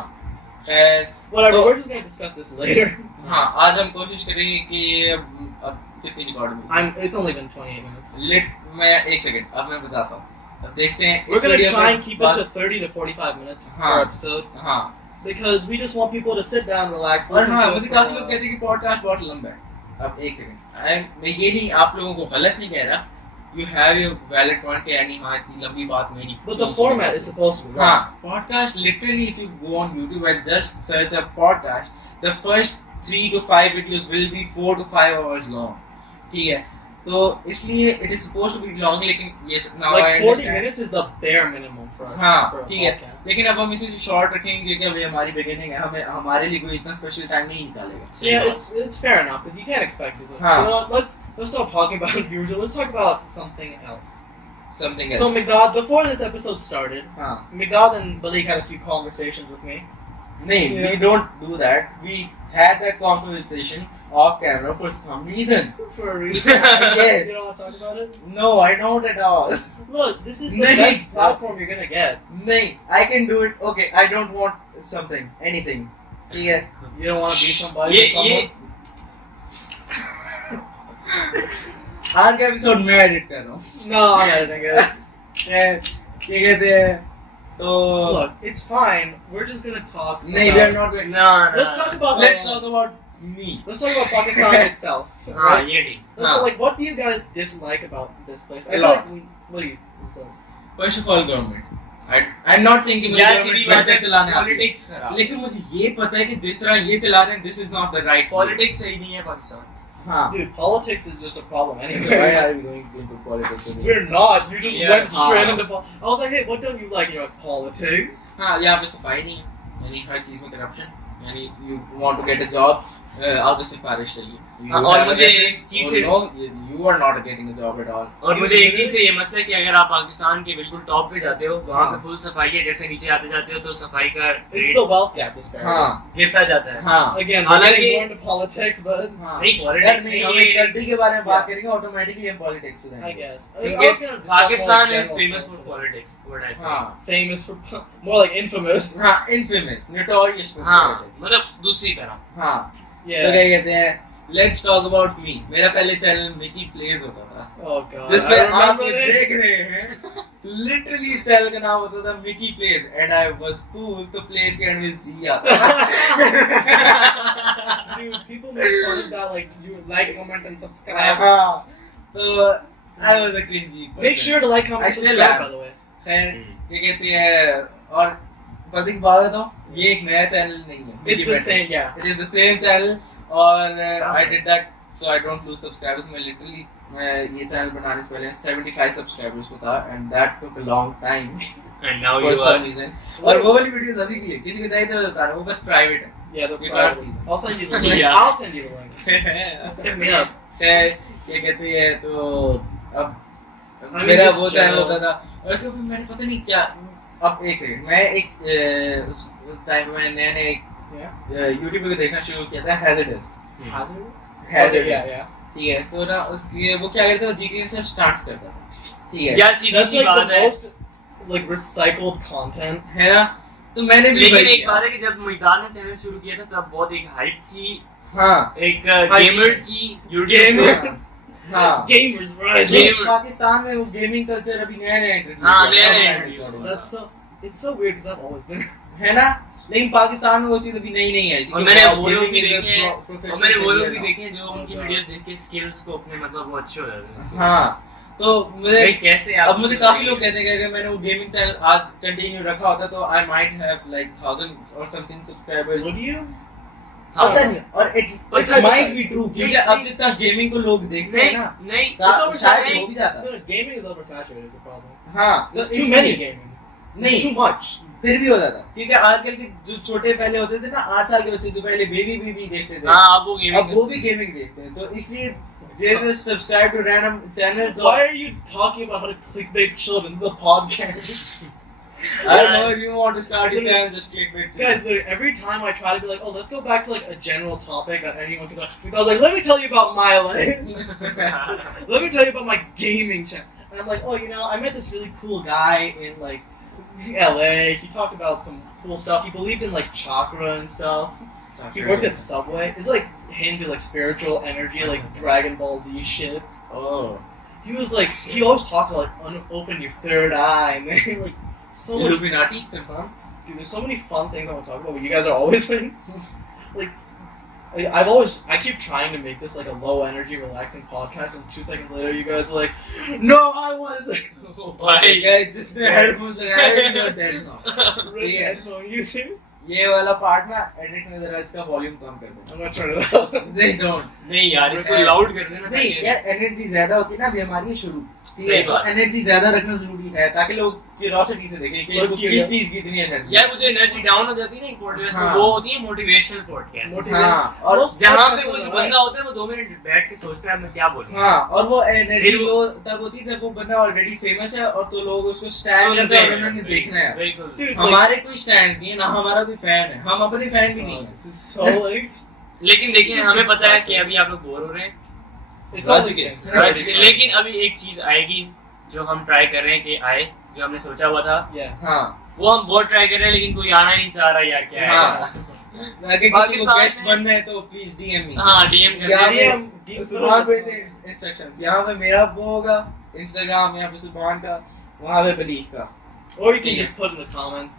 खैर, Whatever. तो- We're just gonna discuss this later. हाँ, आज हम कोशिश करेंगे कि अब कितनी रिकॉर्ड में It's only been 28 minutes. Lit मैं एक सेकंड अब मैं बताता हूँ, अब देखते हैं We're इस gonna वीडियो try में and keep it to 30 to 45 minutes per हाँ. episode हाँ, because we just want people to sit down, relax, और listen हाँ, to मुझे it. काफी लोग कहते हैं कि पॉडकास्ट बहुत लंबा है। अब एक सेकंड, मैं ये नहीं आप लोगों को गलत नहीं कह रहा, you have your valid point कि यानी हाँ इतनी लंबी बात मेरी, But the format is supposed to be हाँ, long. Podcast literally if you go on YouTube and just search a podcast, the first 3 to 5 videos will be 4 to 5 hours long, ठीक है, तो इसलिए it is supposed to be long, लेकिन ये now I Like 40 minutes is the bare minimum for us. हाँ, for a ठीक है, podcast. लेकिन अब हम इसे शॉर्ट रखेंगे क्योंकि अभी हमारी बिगिनिंग है, हमें हमारे लिए कोई इतना स्पेशल टाइम नहीं निकालेगा। Yeah, it's fair enough because you can't expect it. हाँ. You know what? Let's stop talking about viewers. Let's talk about something else. something else. So Migdad, before this episode started, हाँ. Migdad and Balik had a few conversations with me. नहीं, Yeah. we don't do that. We had that conversation off camera for some reason. For a reason. Yes. You don't want to talk about it? No, I don't at all. Look, this is the Nahi. best platform you're gonna get. नहीं, I can do it. Okay, I don't want something, anything. ठीक है. You don't want to be somebody or someone? आज का episode मैं edit कर रहा हूँ. No, I'm editing it. ये कहते हैं तो Look, it's fine. We're just gonna talk. नहीं, we are not going. No. Let's talk about. Let's talk about me. Let's talk about Pakistan itself. हाँ ये ठीक. So, like, what do you guys dislike about this place? A feel lot. like what do you? So, First of all, government. I'm not saying कि मुझे यार government सीधी बात better है, चलाने आती है. पॉलिटिक्स खराब. लेकिन मुझे ये पता है कि जिस तरह ये चला रहे हैं, this is not the right way. Politics सही नहीं है पाकिस्तान. हाँ. dude, politics is just a problem Why anyway. are we going into politics? We're not. You just Yeah. went straight हाँ. into politics. I was like, hey, what don't you like? You're like, politics. हाँ, यहाँ पे सफाई नहीं है. यानी हर चीज में corruption. यानी you want to get a job, आपको सिफारिश चाहिए. You और have a मुझे एक reference, चीज or से- no, you are not getting a job at all. और मुझे एक चीज से ये मसला है कि अगर आप पाकिस्तान के बिल्कुल टॉप पे जाते हो वहाँ पे फुल सफाई है, जैसे नीचे आते जाते हो तो सफाई का It's rate the wealth gap disparity. हाँ. गिरता जाता है. हाँ. Again, we're हालांकि- getting more into politics, but हाँ. नहीं, यार politics नहीं, नहीं हम है. कंट्री के बारे में बात करेंगे, ऑटोमेटिकली हम पॉलिटिक्स में I जाएंगे. guess. क्योंकि I was gonna discuss Pakistan more is general famous for politics. politics. What I think. हाँ. Famous for more like infamous. हाँ, infamous, notorious for हाँ politics. मतलब दूसरी तरह. हाँ. तो Yeah. क्या कहते हैं, लेट्स टॉक अबाउट मी. मेरा पहले चैनल मिकी प्लेज होता था, Oh god. जिसमें I आप remember ये this. देख रहे हैं. लिटरली इस चैनल का नाम होता था Mickey plays and I was cool. तो प्लेज के एंड में जी आता था. Dude, people make fun of that. Like, you like, comment, and subscribe. हाँ. तो I was a cringy person. Make sure to like, comment, I and still subscribe. am. By the way. खैर ये कहते हैं. और बस एक बात बताऊं, ये एक नया चैनल नहीं है. It's the same. Yeah. It is the same channel. और I did that so I don't lose subscribers. मैं literally ये चैनल बनाने से पहले 75 सब्सक्राइबर्स पे था and that took a long time And now for you some are. reason. और वो वाली वीडियोस अभी भी है, किसी को चाहिए तो बता रहा हूँ, वो बस प्राइवेट है. Yeah, the You private. can't see them. I'll send you the link. Yeah. I'll send you the link. Hit me up. ये कहते हैं तो अब I mean, मेरा just वो चैनल general- होता था और इसको फिर मैंने पता नहीं क्या. अब एक सेकंड, मैं एक उस टाइम में मैंने एक Yeah. यूट्यूब पे देखना शुरू किया था, हैजर्डस. Hazard? हैजर्डस. Yeah. ठीक है. तो ना उसके वो क्या करता था, जीटीए से स्टार्ट्स करता था. ठीक है. यार सीधी That's सी like बात the है. most like recycled content. है ना. तो मैंने भी लेकिन वही एक किया. बात है कि जब मैदान ने चैनल शुरू किया था तब बहुत एक हाइप थी, हाँ. एक गेमर्स की Gamer. हाँ. Gamers, right? Game- पाकिस्तान में वो गेमिंग कल्चर अभी नया नया इंट्रोड्यूस हाँ, हुआ है. नया-नया introduce हुआ है. That's so. It's so weird because I've always been. है ना. लेकिन पाकिस्तान में वो चीज अभी नई नहीं आई थी. और मैंने वो लोग भी Gaming is a देखे हैं, professional और मैंने वो लोग career भी now. देखे हैं जो उनकी वीडियोस देख के स्किल्स को अपने मतलब वो अच्छे हो जाते हैं. हाँ. तो मुझे भाई कैसे आप अब मुझे काफी लोग कहते हैं कि अगर मैंने वो गेमिंग चैनल आज कंटिन्यू रखा होता तो आई माइट हैव लाइक 1000 और समथिंग सब्सक्राइबर्स. Would you? पता नहीं. और it It's might be true क्योंकि अब जितना गेमिंग को लोग देखते हैं नहीं ना, नहीं It's शायद oversaturated. हो भी जाता. No, gaming is oversaturated. Is the problem. हाँ. There's तो too इसलिए- many gaming. नहीं. There's too much. फिर भी हो जाता क्योंकि आजकल के जो छोटे पहले होते थे ना 8 साल के बच्चे तो पहले बेबी देखते थे. हाँ अब वो अब गेमिंग वो भी गेमिंग देखते हैं. तो इसलिए they just subscribe to random channels. Why are you talking about how to clickbait children? This is a podcast. I don't know if you want to start your channel, just clickbait. Guys, literally, every time I try to be like, oh, let's go back to like a general topic that anyone can talk. I was like, let me tell you about my life. Let me tell you about my gaming channel. And I'm like, oh, you know, I met this really cool guy in like LA. He talked about some cool stuff. He believed in like chakra and stuff. He worked at Subway. It's like hinted like spiritual energy, like Dragon Ball Z shit. Oh. He was like, he always talks about like open your third eye, man. Like so much. Illuminati confirm. Dude, there's so many fun things I want to talk about, but you guys are always like, I keep trying to make this like a low energy, relaxing podcast, and 2 seconds later, you guys are like, no, I want to Hey guys, just the headphones लगाए, you're dead now. rip Yeah. headphone users. ये वाला part ना edit में जरा इसका volume कम कर दो. I'm gonna turn it up. They don't. नहीं यार इसको लाउड कर देना नहीं यार, एनर्जी ज्यादा होती है ना अभी हमारी शुरू. ठीक है, तो एनर्जी ज्यादा रखना जरूरी है ताकि लोग क्यूरियोसिटी से देखें कि इनको किस चीज की इतनी एनर्जी। यार मुझे एनर्जी डाउन हो जाती है ना पॉडकास्ट में, वो होती है मोटिवेशनल पॉडकास्ट। हाँ, और जहाँ पे वो जो बंदा होता है वो 2 मिनट बैठ के सोचता है मैं क्या बोलूं। हाँ, और वो एनर्जी लो तब होती है जब वो बंदा ऑलरेडी फेमस है और तो लोग उसको स्टैंड करते हैं और उन्होंने देखना है। बिल्कुल, हमारे कोई स्टैंड नहीं है, ना हमारा कोई फैन है, हम अपने फैन भी नहीं है। लेकिन देखिए हमें पता है कि अभी आप लोग बोर हो रहे हैं, लेकिन अभी एक चीज आएगी जो हम ट्राई कर रहे हैं कि आए, जो हमने सोचा हुआ था। हाँ, वो हम बहुत ट्राई कर रहे हैं लेकिन कोई आना नहीं चाह रहा यार, क्या है। अगर किसी को गेस्ट बनना है तो प्लीज डीएम मी। हाँ, डीएम कर सुभान भाई से इंस्ट्रक्शंस। यहाँ पे मेरा वो होगा इंस्टाग्राम, यहाँ पे सुभान का, वहाँ पे बलीफ का। Or you can just put in the comments.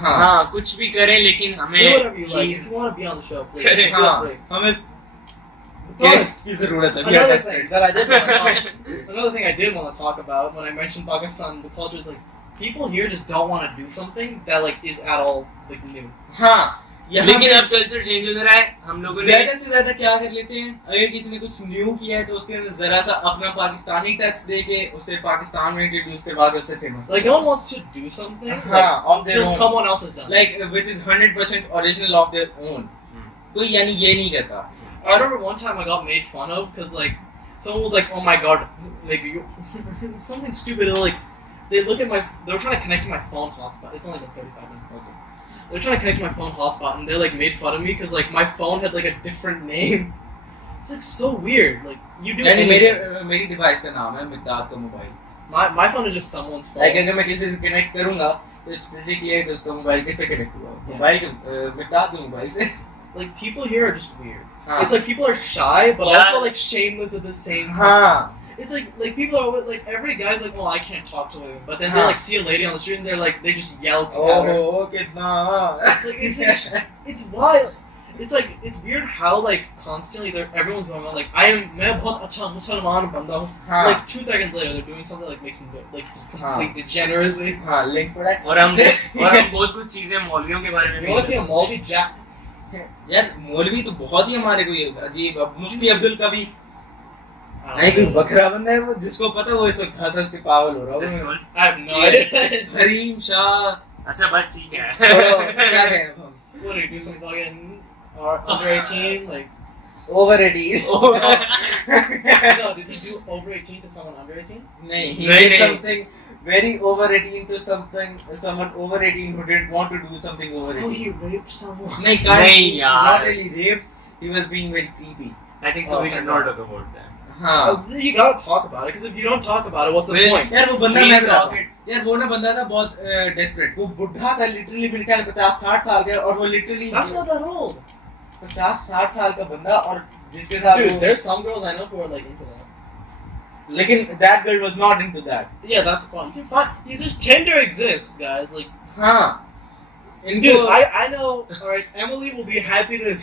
हाँ, कुछ भी करें लेकिन हमें Do whatever you like. If you want to be on the show, please. Feel हाँ, free. हमें गेस्ट्स की जरूरत है। Another thing that I did want to talk, another thing I did want to talk about when I mentioned Pakistan, the culture is like people here just don't want to do something that like is at all like new. हाँ, लेकिन अब culture change हो रहा है। हम लोगों ने ज्यादा से ज्यादा क्या कर लेते हैं, अगर किसी ने कुछ न्यू किया है तो उसके अंदर जरा सा अपना पाकिस्तानी टच दे के उसे पाकिस्तान में इंट्रोड्यूस करवा के उससे famous. Like no one wants to do something of their just own. someone else has done. Like which is 100% original of their own. कोई यानी ये नहीं करता। I remember one time I got made fun of because like someone was like, "Oh my god, like you," something stupid. Like they look at my, they were trying to connect to my phone hotspot. It's only like 35 minutes. Okay. They're trying to connect to my phone hotspot, and they like made fun of me because like my phone had like a different name. It's like so weird. Like you do. यानी anything. मेरी device का नाम है Mekdad का mobile. My phone is just someone's phone. Like अगर मैं किसी से कनेक्ट करूंगा तो इट्स प्रीटी क्लियर कि उसका मोबाइल किससे कनेक्ट हुआ है। मोबाइल के मिकदाद के मोबाइल से। Like people here are just weird. हाँ. It's like people are shy, but Yeah. also like shameless at the same time. हाँ, It's like people are like every guy's like, well, I can't talk to women, but then they Huh. like see a lady on the street and they're like they just yell at her. ओह कितना। Like, it's wild. It's like it's weird how like constantly everyone's going on like मैं बहुत अच्छा मुसलमान बंदा हूँ. हाँ. Like 2 seconds later they're doing something like makes them like just complete degeneracy. हाँ, link पड़ा है। और हम बहुत कुछ चीजें मौलवियों के बारे में You want to see a Molvi Jack? यार मौलवी तो बहुत ही हमारे कोई अजीब। अब मुफ्ती अब्दुल कभी नहीं, कोई बकरा बंदा है वो, जिसको पता है वो इस वक्त हंस के पागल हो रहा है। I have no idea. Hareem Shah. अच्छा बस ठीक है। छोड़ो, क्या कहें अब हम? What do you do? Some fucking under 18 like over 18। no, did he do over 18 to someone under 18? नहीं, he नहीं, did नहीं। something very over 18 to someone over 18 who didn't want to do something over 18. Oh, he raped someone. नहीं, can't नहीं be, यार। not really raped, he was being very creepy. I think so we should not talk about that. हाँ, You gotta talk about it, because if you don't talk about it, what's the Well, point? यार वो बंदा Free मैं बताता pocket. हूँ। यार वो ना बंदा था बहुत डेस्परेट। वो बुढ़ा था, लिटरली मेरे ख्याल 50-60 साल का, और वो literally That's not that old. 50-60 साल का बंदा, और जिसके साथ Dude, वो, there's some girls I know who are like into that. लेकिन that girl was not into that. Yeah, that's fun. You can find. Yeah, there's Tinder exists, guys. Like, हाँ, dude, इनको I know. All right, Emily will be happy to.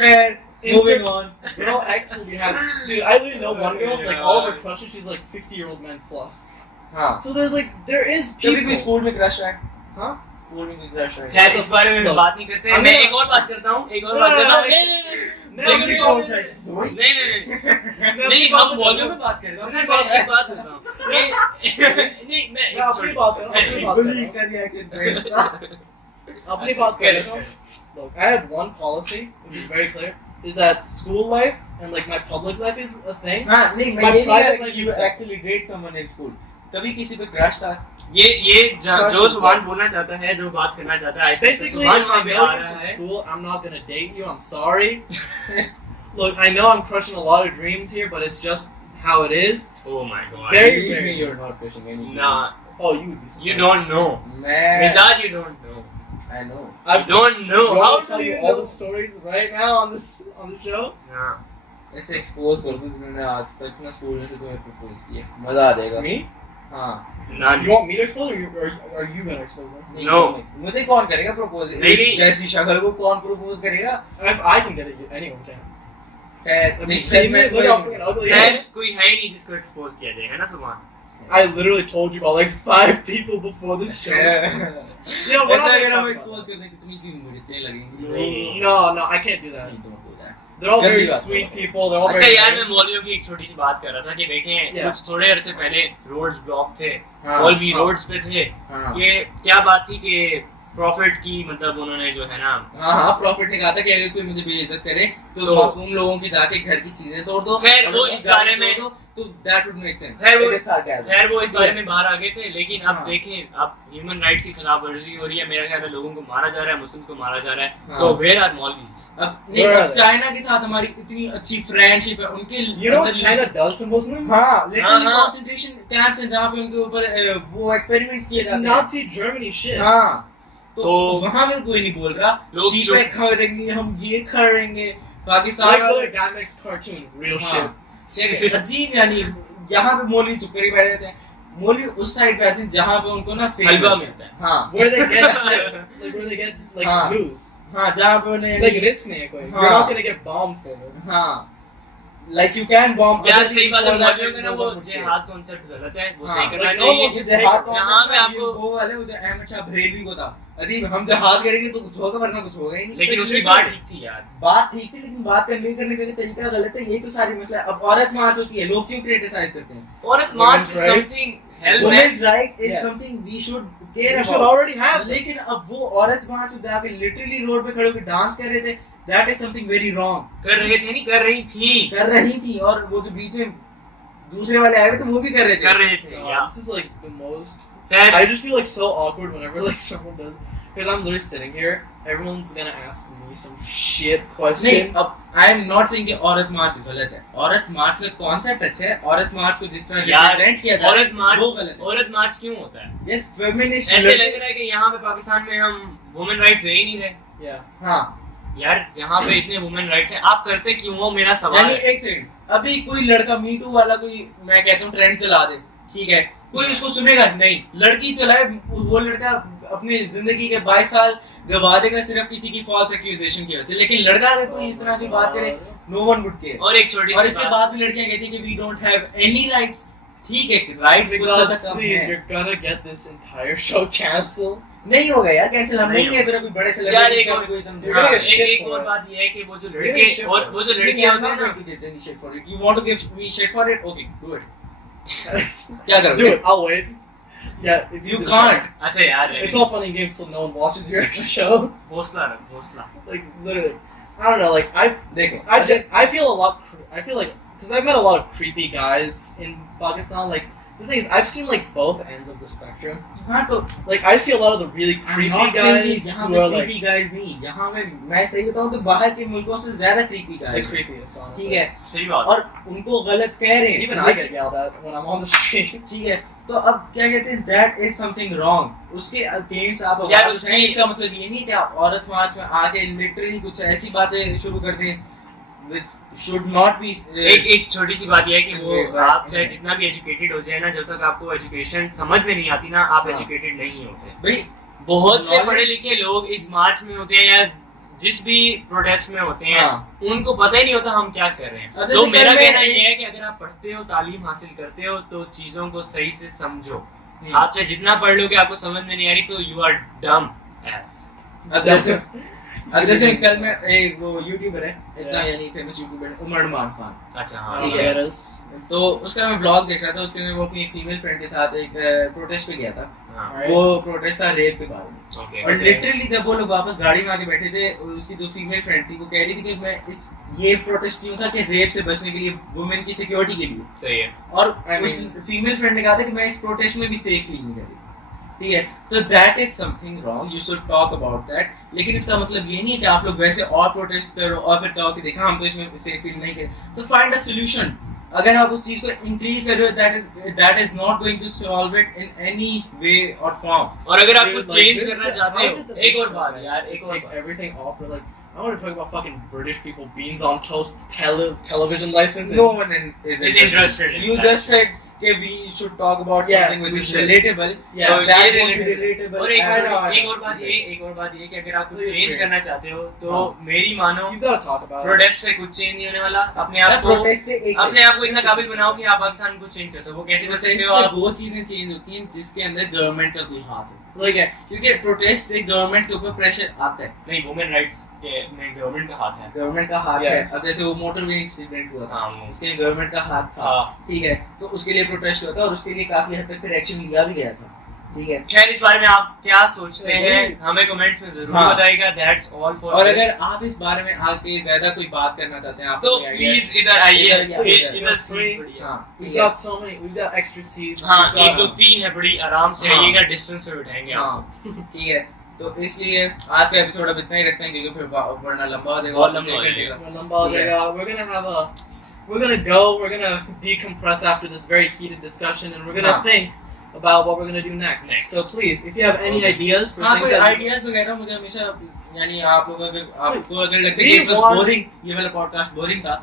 खैर, moving on. Girl X will be happy. Dude, I literally know one girl. Like all of her crushes, she's like 50-year-old men plus. हाँ, So there's like there is कभी कोई people. School में crush है? Huh? School में कोई crush है? खैर इस बारे में Look, बात नहीं करते हैं। I'm मैं gonna- एक और बात करता हूँ, एक और No, बात no, करता हूँ। no, नहीं नहीं हम वॉल्यूम में बात करें। मैं एक बात करता हूँ। नहीं मैं मैं अपनी बात कर रहा हूँ, अपनी बात कर Bully रहा का reaction based था। हूँ, अपनी बात कर रहा हूँ. Look, I have one policy which is very clear, is that school life and like my public life is a thing. हाँ, नहीं, मैं My ये नहीं कह private रहा life कि you is- actually date someone in school. कभी किसी पे क्रश था? ये Crush जो is सुभान what? बोलना चाहता है, जो बात करना चाहता है, ऐसे Basically, सुभान if वहाँ I पे know आ you रहा from है। school, I'm not gonna date you. I'm sorry. Look, I know I'm crushing a lot of dreams here, but it's just how it is. Oh my god. Very, Believe very- me, you're not pushing any Nah, dreams. Oh, you would be surprised. you don't know. मैं Without you don't know. I know. You don't know. You How want to do tell you you all know? the stories right now on the show? हाँ. ऐसे expose कर दो जिन्होंने आज तक ना school में से तुम्हें propose किया। मजा आ जाएगा। Me? हाँ। None. You want me to expose, or are you gonna expose them? नहीं, No. मुझे कौन करेगा propose? नहीं। जैसी शक्ल को कौन propose करेगा? If I can get it, anyone can. खैर, Have you नहीं, seen me? मैं- Look how freaking ugly I खैर am. कोई है ही नहीं जिसको एक्सपोज किया जाए, है ना सुभान? I literally told you about like 5 people before the show. खैर, You know, we're not ऐसा gonna अगर हम talk expose about कर दें कि तुम्हें क्यों मुझे लगेंगी? that. No, I can't do that. नहीं, don't do that. they're all very गंदी बात sweet है। people. They're all अच्छा very यार मैं nice. मौलवियों की एक छोटी सी बात कर रहा था कि देखें Yeah. कुछ थोड़े अरसे पहले रोड्स ब्लॉक थे, हाँ, मौलवी हाँ। रोड्स पे थे हाँ कि क्या बात थी कि प्रॉफिट की मतलब उन्होंने जो है ना हाँ प्रॉफिट ने कहा था कि अगर कोई मुझे बेइज्जत करे तो मासूम लोगों की जाके घर की चीजें तोड़ दो, खैर, और वो उस इस गाड़ी बारे में- तोड़ दो, तो दैट वुड मेक सेंस। खैर वो- It is sarcasm. खैर वो इस बारे में बाहर आ गए थे, लेकिन अब हाँ। देखें अब ह्यूमन राइट्स की खिलाफ वर्जी हो रही है, मेरा ख्याल है लोगों को मारा जा रहा है, मुस्लिम्स को मारा जा रहा है, हाँ। तो वेयर आर मौलवीज? अब नहीं, Where are अब they? चाइना के साथ हमारी इतनी अच्छी फ्रेंडशिप है, उनके You know what अंदर- China does to Muslims? हाँ लिटरली हाँ। कंसंट्रेशन कैंप्स हैं जहाँ पे उनके ऊपर वो एक्सपेरिमेंट्स किए It's जाते हैं। Nazi Germany shit. हाँ तो तो- वहाँ में कोई नहीं बोल रहा लोग शीपे चुप- करेंगे, हम ये करेंगे, पाकिस्तान Like वाले- the guy makes cartoon, real हाँ। shit. ठीक है, अजीब यानी यहाँ पे मौलवी चुप कर बैठे थे, मौलवी उस साइड पे आते हैं जहाँ पे उनको ना fame हलवा है। मिलता है। हाँ Where they get shit, like where they get like हाँ। news. हाँ जहाँ पे उन्हें Like risk नहीं है कोई. हाँ। You're not gonna get bombed for it. हाँ like you can bomb यार other सही बात है, people for that, मौलवियों का ना no वो one would care। जिहाद कॉन्सेप्ट गलत है, वो हाँ, सही करना like चाहिए। almost जहाद जहाँ पे आपको वो वाले वो जो अहमद शाह बरेलवी को था, अजीब हम जहाद करेंगे तो कुछ होगा वरना कुछ होगा ही नहीं। लेकिन उसकी बात ठीक थी यार। बात ठीक थी लेकिन बात करने का तरीका गलत है, यही तो सारी मसला है। अब औरत मार्च होती है, लोग क्यों क्रिटिसाइज करते हैं? औरत मार्च Women's rights. समथिंग हेल्प है, Women's right is Yes. something we should care You should about. already have them. लेकिन अब वो औरत वहां से जाके लिटरली रोड पे खड़े होकर डांस कर रहे थे, that is something very wrong. कर रहे थे नहीं कर रही थी, कर रही थी, और वो जो बीच में दूसरे वाले आए हुए थे वो भी कर रहे थे। कर रहे थे God, यार। this is like the most. खैर I just feel like so awkward whenever like someone does, because I'm literally sitting here. Everyone's gonna ask me some shit नहीं, question. अब आई एम नॉट सेइंग कि औरत मार्च गलत है, औरत मार्च का कॉन्सेप्ट अच्छा है, औरत मार्च को जिस तरह यार, रिप्रेजेंट किया जा औरत वो गलत है। औरत मार्च क्यों होता है? ये फेमिनिस्ट ऐसे लग रहा है कि यहाँ पे पाकिस्तान में हम वुमेन राइट्स दे ही नहीं रहे Yeah. हाँ यार। यहाँ पे इतने वुमेन राइट्स हैं, आप करते क्यों हो? मेरा सवाल यानी है। एक सेकंड, अभी कोई लड़का मीटू वाला कोई मैं कहता हूँ ट्रेंड चला दे, ठीक है, कोई उसको सुनेगा नहीं। लड़की चलाए, वो लड़का अपनी जिंदगी के 22 साल गवा देगा सिर्फ किसी की फॉल्स एक्यूजेशन की वजह से, लेकिन लड़का अगर कोई इस तरह की बात करे, नो वन वुड केयर। और एक छोटी और सी इसके बात, बाद भी लड़कियां कहती हैं कि we don't have any rights. ठीक है, राइट्स कुछ हद Because तक कम please, है। you're gonna get this entire show canceled. नहीं होगा यार कैंसिल, हम नहीं नहीं है तेरा कोई बड़े यार सेलिब्रिटी एक का और कोई एकदम You're हाँ, gonna get shit एक for और it. बात ये है कि वो जो You're gonna get लड़के shit और for वो जो नहीं, लड़के I'm होते हैं not ना, going to get any shit for it. You want to give me shit for it? Okay, do it. क्या Do करोगे? it. I'll wait. Yeah, it's You easy to can't. अच्छा यार say. It's all fun and games till no one watches your show. हौसला रख, हौसला। Like literally, I don't know. Like देखो, I feel a lot. I feel like because I've met a lot of creepy guys in Pakistan. Like the thing is, I've seen like both ends of the spectrum. हाँ तो Like I see a lot of the really I'm creepy not saying कि guys यहाँ who पे are like creepy guys नहीं, यहाँ पे मैं सही बताऊँ तो बाहर के मुल्कों से ज्यादा creepy the guys, creepiest. Honestly. ठीक है, सही बात। और उनको गलत कह रहे हैं। Even I get yelled at when I'm on the street. ठीक है, तो अब क्या कहते हैं, that is something wrong. उसके अगेंस्ट आप यार आवाज उसकी- उठाएं, इसका मतलब ये नहीं कि आप औरत मार्च में आके लिटरली कुछ ऐसी बातें शुरू कर दें which should not be एक छोटी सी बात यह है कि वो Yeah, आप चाहे जितना भी एजुकेटेड हो जाए ना, जब तक आपको एजुकेशन समझ में नहीं आती ना, आप हाँ। एजुकेटेड नहीं होते। भाई बहुत से Knowledge- पढ़े लिखे लोग इस मार्च में होते हैं या जिस भी प्रोटेस्ट में होते हैं, हाँ। उनको पता ही नहीं होता हम क्या कर रहे हैं। अब तो जैसे मेरा कल मैं- कहना ये है कि अगर आप पढ़ते हो, तालीम हासिल करते हो, तो चीजों को सही से समझो। आप चाहे जितना पढ़ लोगे, आपको समझ में नहीं आ रही तो यू आर डम एस। अब जैसे कल मैं एक वो यूट्यूबर है इतना, यानी फेमस यूट्यूबर है उमर मान खान, अच्छा हाँ, ठीक है, तो उसका मैं ब्लॉग देख रहा था, उसके वो अपनी एक फीमेल फ्रेंड के साथ एक प्रोटेस्ट पे गया था। हाँ, वो प्रोटेस्ट था रेप के बारे में, ओके। और लिटरली जब वो लोग वापस गाड़ी में आके बैठे थे, उसकी जो फीमेल फ्रेंड थी वो कह रही थी कि मैं ये प्रोटेस्ट क्यों था कि रेप से बचने के लिए, वुमेन की सिक्योरिटी के लिए। सही है। और I उस mean- फीमेल फ्रेंड ने कहा था कि मैं इस प्रोटेस्ट में भी सेफ फील नहीं कर रही, ठीक है, तो that is something wrong, you should talk about that. लेकिन इसका मतलब ये नहीं है कि आप लोग वैसे और प्रोटेस्ट करो और फिर कहो कि देखा हम तो इसमें सेफ फील नहीं करें, तो फाइंड अ सॉल्यूशन। अगर आप उस चीज को इंक्रीज कर रहे हो, that is not going to solve it in any way और फॉर्म। और अगर आप Dude, कुछ like, चेंज this करना is- चाहते how is it हो, that एक they और बात should यार, just एक और take बात। everything off for like I want to talk about fucking British people beans on toast television license. No one is Is interested in You that. just said कि we should talk about Yeah, something which we is should. relatable. Yeah, तो that ये won't be relatable। relatable. और एक I know, I एक know. और बात ये कि अगर आप कुछ Please चेंज wait. करना चाहते हो तो हाँ। मेरी मानो You've got to talk about it. Protest से कुछ चेंज नहीं होने वाला। अपने आप को प्रोटेस्ट से एक अपने आप को इतना काबिल बनाओ कि आप पाकिस्तान को चेंज कर सको। कैसे कर सकते प्रोटेस्ट हो से आप? वो चीजें चेंज होती हैं जिसके अंदर गवर्नमेंट का कोई हाथ हो। ठीक है, क्योंकि प्रोटेस्ट से गवर्नमेंट के ऊपर प्रेशर आता है। नहीं, वुमेन राइट्स के में गवर्नमेंट का हाथ है। गवर्नमेंट का हाथ Yes. है। अब जैसे वो मोटरवे इंसिडेंट हुआ था, हाँ, उसके लिए गवर्नमेंट का हाथ था। हाँ। ठीक है, तो उसके लिए प्रोटेस्ट हुआ था और उसके लिए काफी हद तक फिर एक्शन लिया भी गया था। ठीक है, खैर इस बारे में आप क्या सोचते नहीं, हैं नहीं। हमें कमेंट्स में जरूर हाँ। बताइएगा। दैट्स ऑल फॉर और अगर आप इस बारे में आगे ज्यादा कोई बात करना चाहते हैं, तो आपको कोई idea है? प्लीज इधर आइए, इधर- इधर इधर- सीट पड़ी है। हाँ, We've ठीक है। got so many. We've got extra seats. हाँ, We've got- 1 2 3 है, बड़ी आराम से हाँ। आइएगा, डिस्टेंस पे बिठाएंगे आपको। हाँ, ठीक है, तो इसलिए आज का एपिसोड अब इतना ही रखते हैं, क्योंकि फिर वरना लंबा हो जाएगा। बहुत वापस लंबा हो एक घंटे जाएगा। का। Lamba Dega. We're gonna have a. We're gonna go. We're gonna decompress after this very heated discussion, and we're gonna हाँ. think about what we're gonna do next. Next. So please, if you have any Okay. ideas for हाँ, things कोई that ideas वगैरह मुझे हमेशा, यानी आप लोग अगर आपको अगर लगता है We कि it was want- boring, ये वाला पॉडकास्ट बोरिंग था,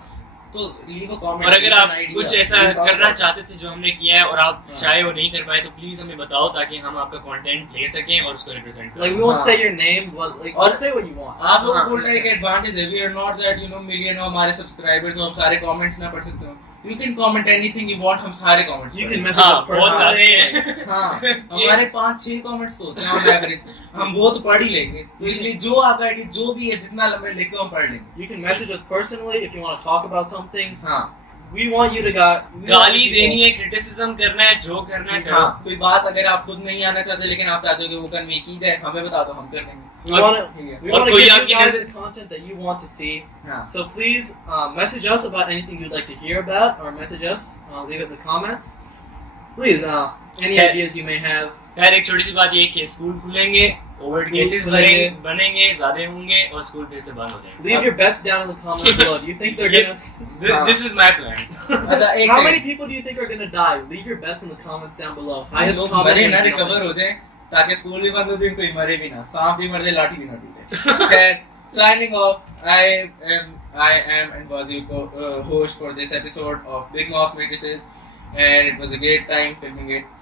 तो लीव अ कमेंट। और अगर आप कुछ ऐसा करना चाहते थे जो हमने किया है और आप हाँ। शायद वो नहीं कर पाए, तो प्लीज हमें बताओ ताकि हम आपका कंटेंट ले सकें और उसको रिप्रेजेंट कर like we won't हाँ. say your name, but like और- we'll say what you want. आप लोगों हाँ, को एक एडवांटेज है, we are not that million हो हमारे सब्सक्राइबर्स हो, हम सारे कमेंट्स ना पढ़ सकते हो। You can comment anything you want, हम सारे कमेंट्स You can message हाँ, us बहुत personally. सारे हाँ, हमारे 5-6 कमेंट्स होते हैं ऑन एवरेज, हम वो तो पढ़ ही लेंगे। तो इसलिए जो आपका आईडी जो भी है, जितना लंबे लिखो हम पढ़ लेंगे। You can message us personally if you want to talk about something. हाँ, We want you to गाली देनी है, क्रिटिसिज्म करना है, जो करना है करो। हाँ, कोई बात अगर आप खुद नहीं आना चाहते लेकिन आप चाहते हो कि वो कन्वे की जाए, हमें बता दो, हम कर देंगे। We want to. ठीक है। We और want to कोई give you आपकी guys नजर- the content that you want to see. हाँ, So please message us about anything you'd like to hear about, or message us. Leave it in the comments. Please, any Okay. ideas you may have. खैर एक छोटी सी बात ये कि school खुलेंगे, Covid Schools cases खुलेंगे। बनेंगे, ज्यादा होंगे और स्कूल फिर से बंद हो जाएंगे। Leave your bets down in the comments below. Do you think they're Yeah. gonna? हाँ. This is my plan. अच्छा, एक How second. many people do you think are gonna die? Leave your bets in the comments down below. Highest लोग comment. मरे wins ना, the recover only. हो जाए, ताकि school भी बंद हो जाए, कोई मरे भी ना, सांप भी मर जाए, लाठी भी ना टूटे। खैर, signing off. I am and was your host for this episode of Big Mouth Matrices, and it was a great time filming it.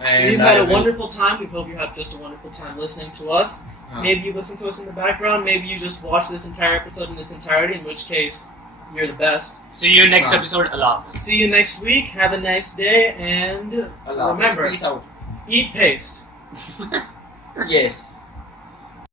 And We've I had a will- wonderful time. We hope you had just a wonderful time listening to us. हाँ. Maybe you listen to us in the background. Maybe you just watch this entire episode in its entirety, in which case, you're the best. See you next हाँ. episode. Allah Hafiz. See you next week. Have a nice day, and Allah, remember, peace out. eat paste. Yes.